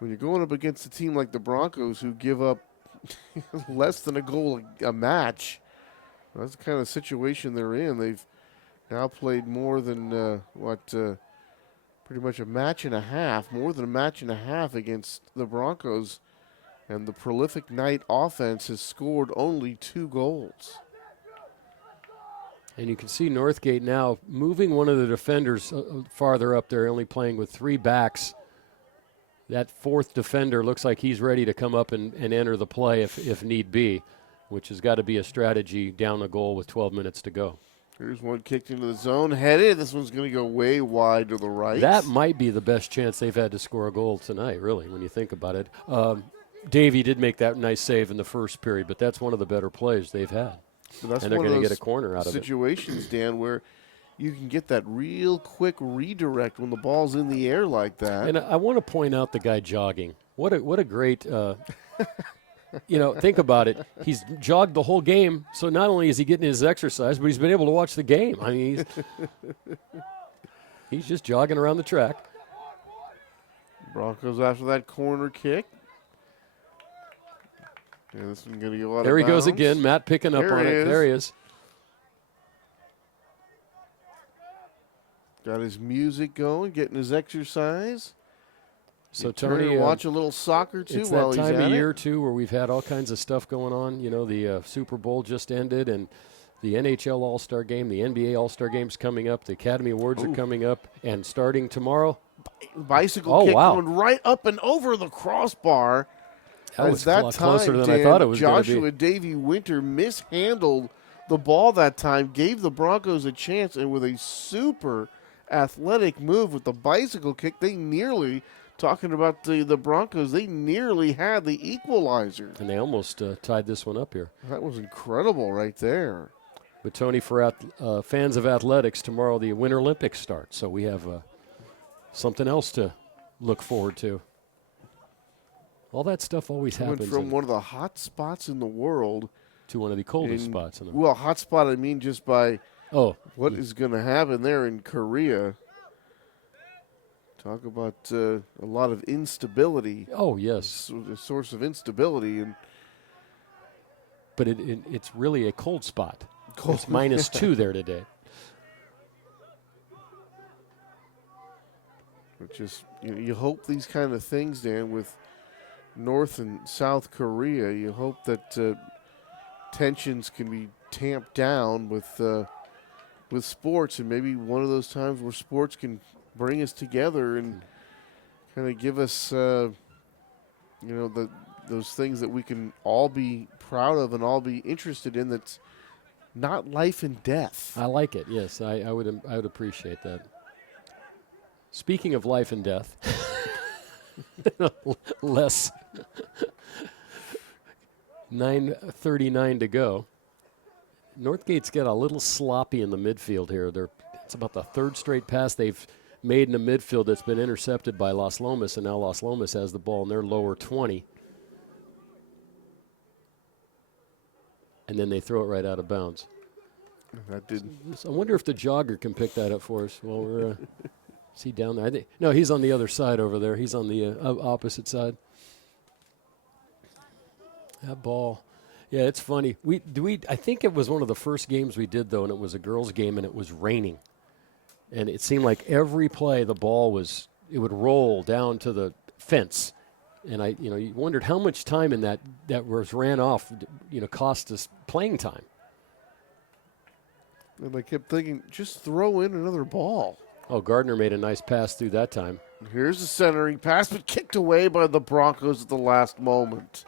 when you're going up against a team like the Broncos who give up less than a goal a match, that's the kind of situation they're in. They've now played more than, pretty much a match and a half, more than a match and a half against the Broncos, and the prolific Knight offense has scored only 2 goals. And you can see Northgate now moving one of the defenders farther up there, only playing with 3 backs. That 4th defender looks like he's ready to come up and enter the play if need be, which has got to be a strategy down the goal with 12 minutes to go. Here's one kicked into the zone, headed. This one's going to go way wide to the right. That might be the best chance they've had to score a goal tonight, really, when you think about it. Davey did make that nice save in the first period, but that's one of the better plays they've had. So that's and they're going to get a corner out of situations, Dan, where you can get that real quick redirect when the ball's in the air like that. And I want to point out the guy jogging. What a great, think about it. He's jogged the whole game, so not only is he getting his exercise, but he's been able to watch the game. I mean, he's just jogging around the track. Broncos after that corner kick. Yeah, this one's going to go out There of he bounds. goes again. Matt picking up on it. There he is. Got his music going, getting his exercise. So Tony, watch a little soccer too. It's while that he's time at of year it. too where we've had all kinds of stuff going on. You know, the Super Bowl just ended, and the NHL All-Star Game, the NBA All-Star Game's coming up, the Academy Awards are coming up, and starting tomorroll, bicycle kick going right up and over the crossbar. That was that a lot closer than Dan, I thought it was going to be. Joshua Davey Winter mishandled the ball that time, gave the Broncos a chance, and with a super athletic move with the bicycle kick, they nearly, talking about the Broncos, they nearly had the equalizer. And they almost tied this one up here. That was incredible right there. But Tony, for fans of athletics, tomorrow the Winter Olympics start, so we have something else to look forward to. All that stuff always happens. Went from one of the hot spots in the world to one of the coldest spots in the world. Well, hot spot, I mean just by what is going to happen there in Korea. Talk about a lot of instability. Oh, yes. A source of instability. But it's really a cold spot. It's -2 there today. But just you hope these kind of things, Dan, with North and South Korea, you hope that tensions can be tamped down with sports, and maybe one of those times where sports can bring us together and kind of give us, those things that we can all be proud of and all be interested in. That's not life and death. I like it. Yes, I would appreciate that. Speaking of life and death, less 9:39 to go. Northgate's got a little sloppy in the midfield here. It's about the third straight pass they've made in the midfield that's been intercepted by Las Lomas, and now Las Lomas has the ball in their lower 20. And then they throw it right out of bounds. That didn't. So I wonder if the jogger can pick that up for us while we're. Is he down there? No, he's on the other side over there. He's on the opposite side. That ball. Yeah, it's funny. I think it was one of the first games we did, though, and it was a girls' game, and it was raining. And it seemed like every play the ball it would roll down to the fence. And you wondered how much time in that was ran off, cost us playing time. And I kept thinking, just throw in another ball. Oh, Gardner made a nice pass through that time. Here's the centering pass, but kicked away by the Broncos at the last moment.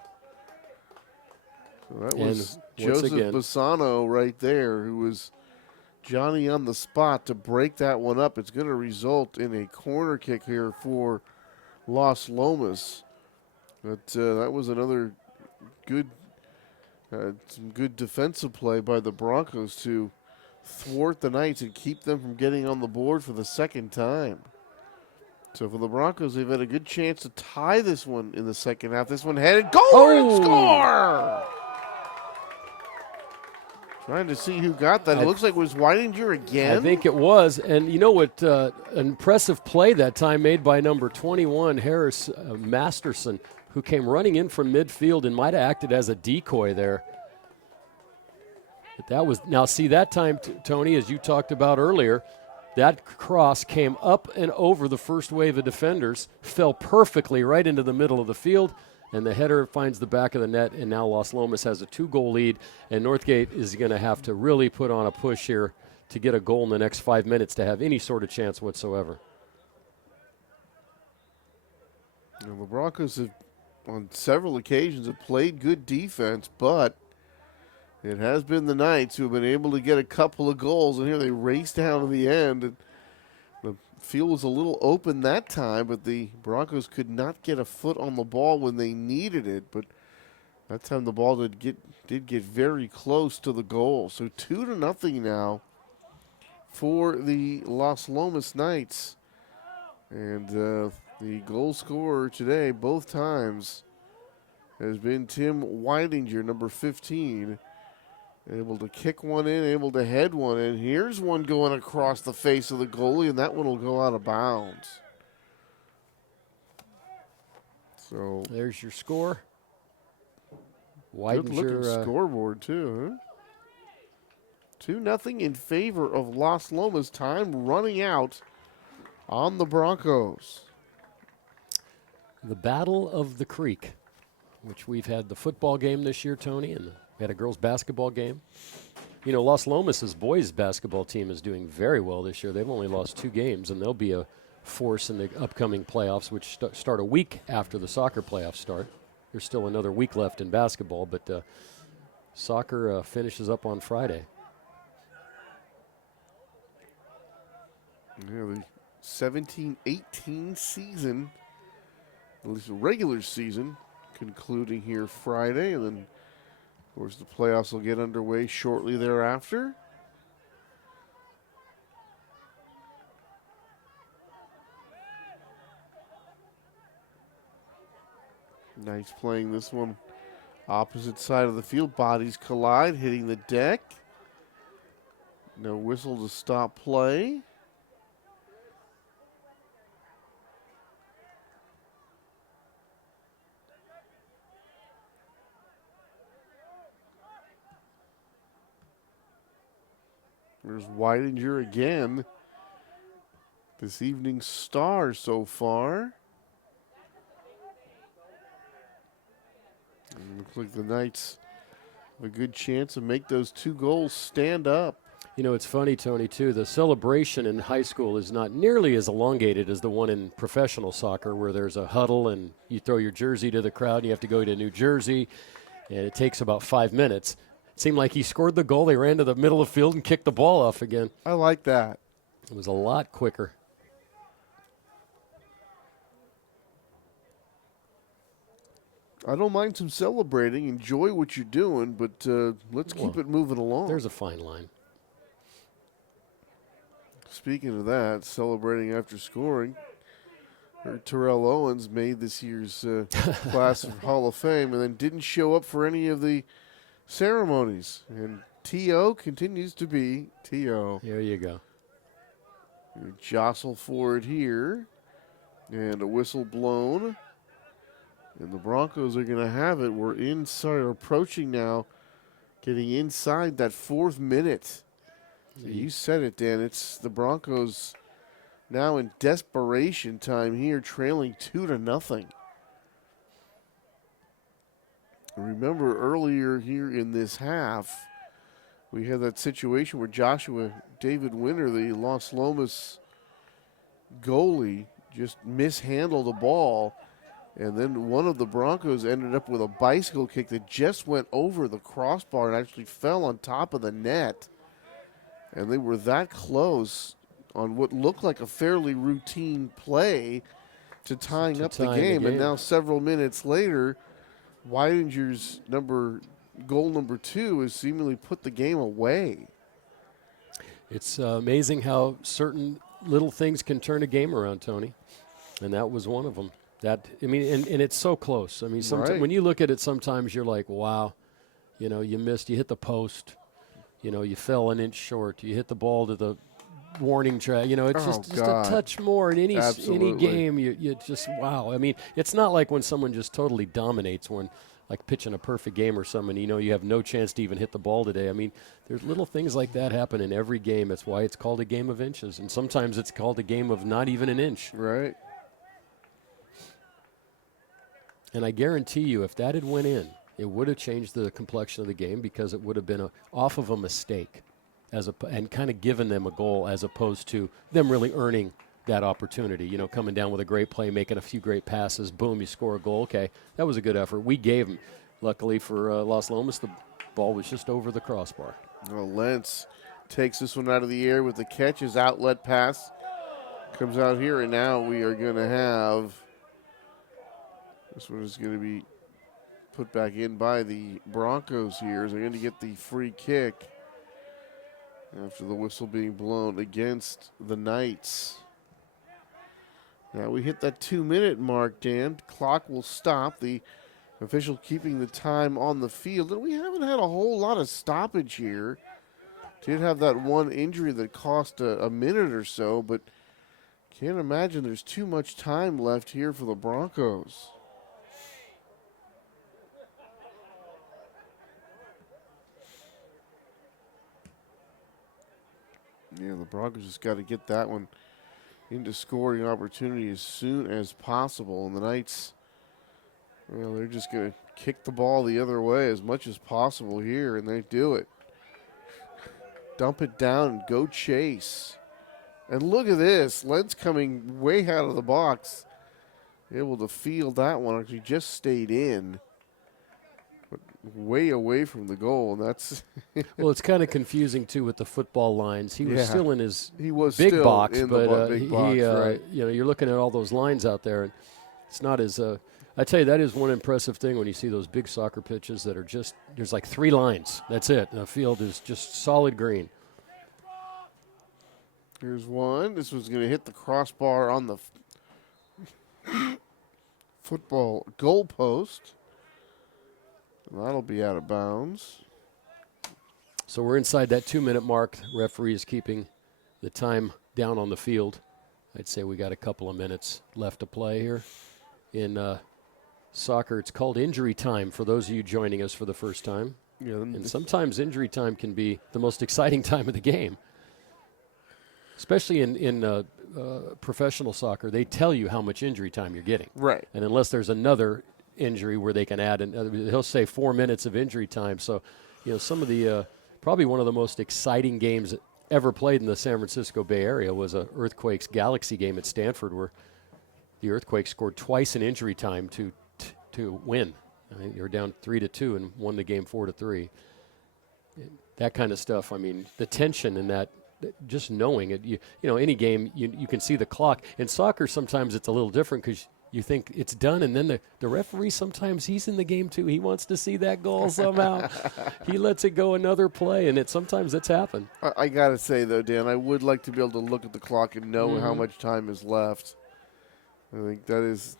So that was Joseph Bassano right there, who was Johnny on the spot to break that one up. It's going to result in a corner kick here for Las Lomas. But that was another some good defensive play by the Broncos to thwart the Knights and keep them from getting on the board for the second time. So for the Broncos, they've had a good chance to tie this one in the second half. This one headed goal and score! Trying to see who got that. It looks like it was Weidinger again. I think it was. And you know what? An impressive play that time made by number 21, Harris Masterson, who came running in from midfield and might have acted as a decoy there. But that was now see that time, Tony, as you talked about earlier, that cross came up and over the first wave of defenders, fell perfectly right into the middle of the field, and the header finds the back of the net, and now Las Lomas has a 2-goal lead, and Northgate is going to have to really put on a push here to get a goal in the next 5 minutes to have any sort of chance whatsoever. Now, the Broncos have, on several occasions, have played good defense, but it has been the Knights who have been able to get a couple of goals, and here they race down to the end. And the field was a little open that time, but the Broncos could not get a foot on the ball when they needed it. But that time the ball did get very close to the goal. So 2-0 now for the Las Lomas Knights. And the goal scorer today, both times, has been Tim Weidinger, number 15. Able to kick one in, able to head one in. Here's one going across the face of the goalie, and that one will go out of bounds. So there's your score. Good looking scoreboard too, huh? 2-0 in favor of Las Lomas. Time running out on the Broncos. The Battle of the Creek, which we've had the football game this year, Tony, and we had a girls' basketball game. You know, Las Lomas' boys' basketball team is doing very well this year. They've only lost 2 games, and they'll be a force in the upcoming playoffs, which start a week after the soccer playoffs start. There's still another week left in basketball, but soccer finishes up on Friday. Yeah, the 17-18 season, at least the regular season, concluding here Friday, and then of course, the playoffs will get underway shortly thereafter. Knights playing this one opposite side of the field. Bodies collide, hitting the deck. No whistle to stop play. There's Weidinger again. This evening's star so far. And looks like the Knights have a good chance to make those 2 goals stand up. You know, it's funny, Tony, too. The celebration in high school is not nearly as elongated as the one in professional soccer, where there's a huddle and you throw your jersey to the crowd and you have to go to New Jersey, and it takes about 5 minutes. It seemed like he scored the goal. They ran to the middle of the field and kicked the ball off again. I like that. It was a lot quicker. I don't mind some celebrating. Enjoy what you're doing, but let's keep it moving along. There's a fine line. Speaking of that, celebrating after scoring, Terrell Owens made this year's class of Hall of Fame and then didn't show up for any of the ceremonies. And T.O. continues to be T.O. There you go. You jostle for it here, and a whistle blown. And the Broncos are going to have it. We're inside, approaching now, getting inside that 4th minute. So you said it, Dan. It's the Broncos now in desperation time here, trailing 2-0. Remember earlier here in this half, we had that situation where Joshua David Winter, the Las Lomas goalie, just mishandled the ball. And then one of the Broncos ended up with a bicycle kick that just went over the crossbar and actually fell on top of the net. And they were that close on what looked like a fairly routine play to tying up the game. And now several minutes later, Weidinger's goal number 2 has seemingly put the game away. It's amazing how certain little things can turn a game around, Tony. And that was one of them. And it's so close. I mean, sometimes when you look at it, sometimes you're like, wow, you know, you missed, you hit the post, you know, you fell an inch short, you hit the ball to the warning track. You know, it's just a touch more in any game. You just, wow. I mean, it's not like when someone just totally dominates, when like pitching a perfect game or something, you know, you have no chance to even hit the ball today. I mean, there's little things like that happen in every game. That's why it's called a game of inches. And sometimes it's called a game of not even an inch. Right. And I guarantee you, if that had went in, it would have changed the complexion of the game, because it would have been off of a mistake, and kind of given them a goal, as opposed to them really earning that opportunity. You know, coming down with a great play, making a few great passes, boom, you score a goal. Okay, that was a good effort. We gave them. Luckily for Las Lomas, the ball was just over the crossbar. Well, Lentz takes this one out of the air with the catch. His outlet pass comes out here, and now we are going to have. This one is going to be put back in by the Broncos here. They're going to get the free kick after the whistle being blown against the Knights. Now we hit that 2-minute mark, Dan. Clock will stop. The official keeping the time on the field. And we haven't had a whole lot of stoppage here. Did have that one injury that cost a minute or so, but can't imagine there's too much time left here for the Broncos. Yeah, the Broncos just got to get that one into scoring opportunity as soon as possible. And the Knights, well, they're just going to kick the ball the other way as much as possible here, and they do it. Dump it down and go chase. And look at this. Lentz coming way out of the box, able to field that one. Actually just stayed in, but way away from the goal. And that's well, it's kind of confusing too with the football lines. He was still in his big still box, in but big box, right. You know, you're looking at all those lines out there, and it's not as. I tell you, that is one impressive thing when you see those big soccer pitches that are just, there's like 3 lines. That's it. And the field is just solid green. Here's one. This was going to hit the crossbar on the football goal post. And that'll be out of bounds. So we're inside that 2-minute mark. The referee is keeping the time down on the field. I'd say we got a couple of minutes left to play here. In soccer, it's called injury time for those of you joining us for the first time. Yeah, and sometimes injury time can be the most exciting time of the game. especially in professional soccer, they tell you how much injury time you're getting. Right. And unless there's another injury where they can add, he'll say 4 minutes of injury time. So, some of the probably one of the most exciting games ever played in the San Francisco Bay Area was a Earthquakes Galaxy game at Stanford, where the Earthquakes scored twice in injury time to win. I mean, you're down 3-2 and won the game 4-3. That kind of stuff. I mean, the tension in that, just knowing it. Any game you can see the clock. In soccer, sometimes it's a little different because you think it's done, and then the referee, sometimes he's in the game too. He wants to see that goal somehow. He lets it go another play, and sometimes it's happened. I got to say, though, Dan, I would like to be able to look at the clock and know how much time is left. I think that is,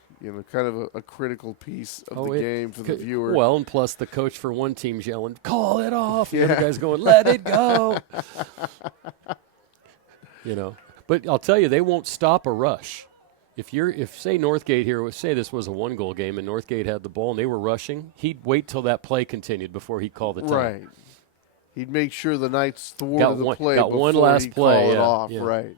kind of a critical piece of the game for the viewer. Well, and plus the coach for one team's yelling, "Call it off." The other guy's going, "Let it go." But I'll tell you, they won't stop a rush. If say Northgate here, say this was a 1-goal game and Northgate had the ball and they were rushing, he'd wait till that play continued before he'd call the time. Right. He'd make sure the Knights thwarted the play got before one last he'd play, call it yeah, off. yeah. Right.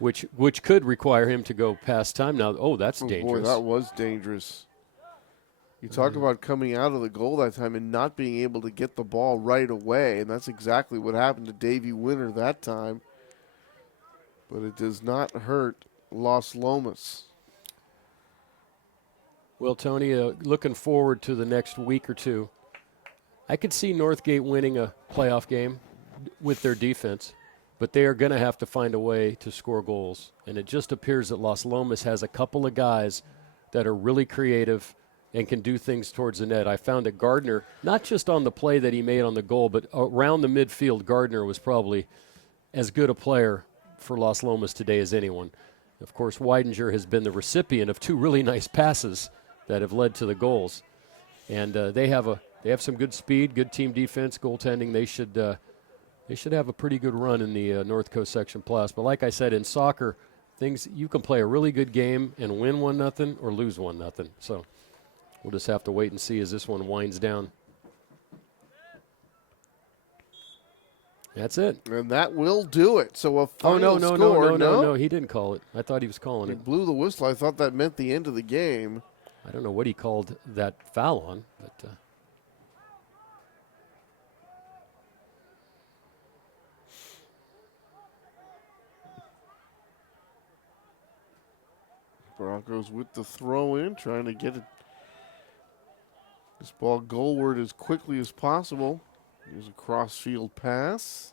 Which could require him to go past time. Now, that's dangerous. Boy, that was dangerous. You talk about coming out of the goal that time and not being able to get the ball right away, and that's exactly what happened to Davey Winter that time. But it does not hurt Las Lomas. Well, Tony, looking forward to the next week or two. I could see Northgate winning a playoff game with their defense, but they are going to have to find a way to score goals. And it just appears that Las Lomas has a couple of guys that are really creative and can do things towards the net. I found that Gardner, not just on the play that he made on the goal, but around the midfield, Gardner was probably as good a player for Las Lomas today as anyone. Of course, Weidinger has been the recipient of 2 really nice passes that have led to the goals. And they have some good speed, good team defense, goaltending. They should have a pretty good run in the North Coast Section Plus. But like I said, in soccer, you can play a really good game and win 1-0 or lose 1-0. So we'll just have to wait and see as this one winds down. That's it. And that will do it. So a final score. No, he didn't call it. I thought he was calling He it. blew the whistle. I thought that meant the end of the game. I don't know what he called that foul on, but Broncos with the throw in, trying to get this ball goalward as quickly as possible. Here's a cross-field pass.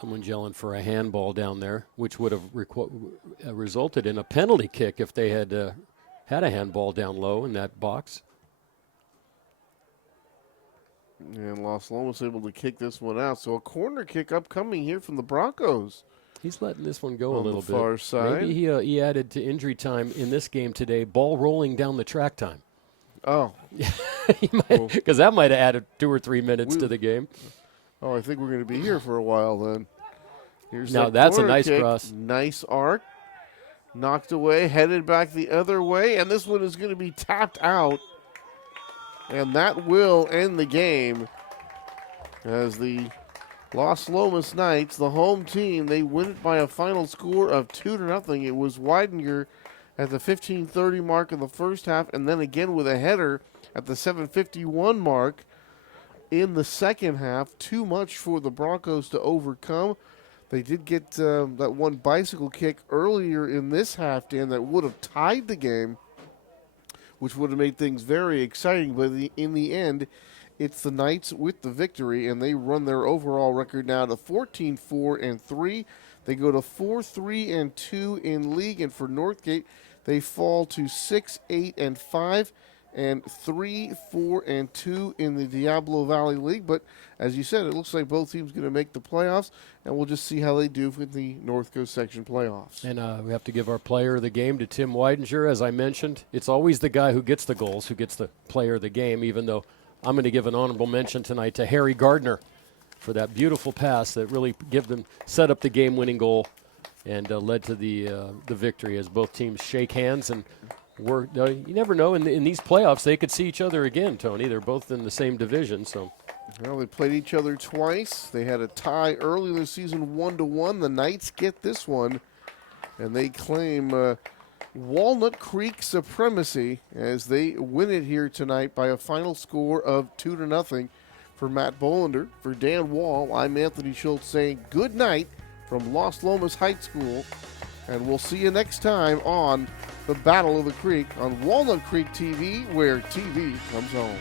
someone's yelling for a handball down there, which would have resulted in a penalty kick if they had had a handball down low in that box. And Las Lomas able to kick this one out. So a corner kick upcoming here from the Broncos. He's letting this one go a little bit. On the far side. Maybe he added to injury time in this game today, ball rolling down the track time. Oh. Because that might have added 2 or 3 minutes to the game. Oh, I think we're going to be here for a while then. Here's now that's a nice kick. cross. Nice arc. Knocked away, headed back the other way, and this one is going to be tapped out. And that will end the game as the Las Lomas Knights, the home team, they win it by a final score of 2-0. It was Weidinger at the 15:30 mark in the first half, and then again with a header at the 7:51 mark in the second half. Too much for the Broncos to overcome. They did get that one bicycle kick earlier in this half, Dan, that would have tied the game, which would have made things very exciting. But in the end, it's the Knights with the victory, and they run their overall record now to 14-4-3. They go to 4-3-2 in league, and for Northgate, they fall to 6-8-5 and 3-4-2 in the Diablo Valley League. But as you said, it looks like both teams going to make the playoffs, and we'll just see how they do with the North Coast Section playoffs. And we have to give our player of the game to Tim Weidinger. As I mentioned, it's always the guy who gets the goals who gets the player of the game, even though I'm going to give an honorable mention tonight to Harry Gardner for that beautiful pass that really set up the game-winning goal and led to the victory as both teams shake hands. And You never know. In these playoffs, they could see each other again, Tony. They're both in the same division, so. Well, they played each other twice. They had a tie early in the season, 1-1. The Knights get this one, and they claim Walnut Creek supremacy as they win it here tonight by a final score of 2-0. For Matt Bolander, for Dan Wall, I'm Anthony Schultz saying good night from Las Lomas High School, and we'll see you next time on the Battle of the Creek on Walnut Creek TV, where TV comes home.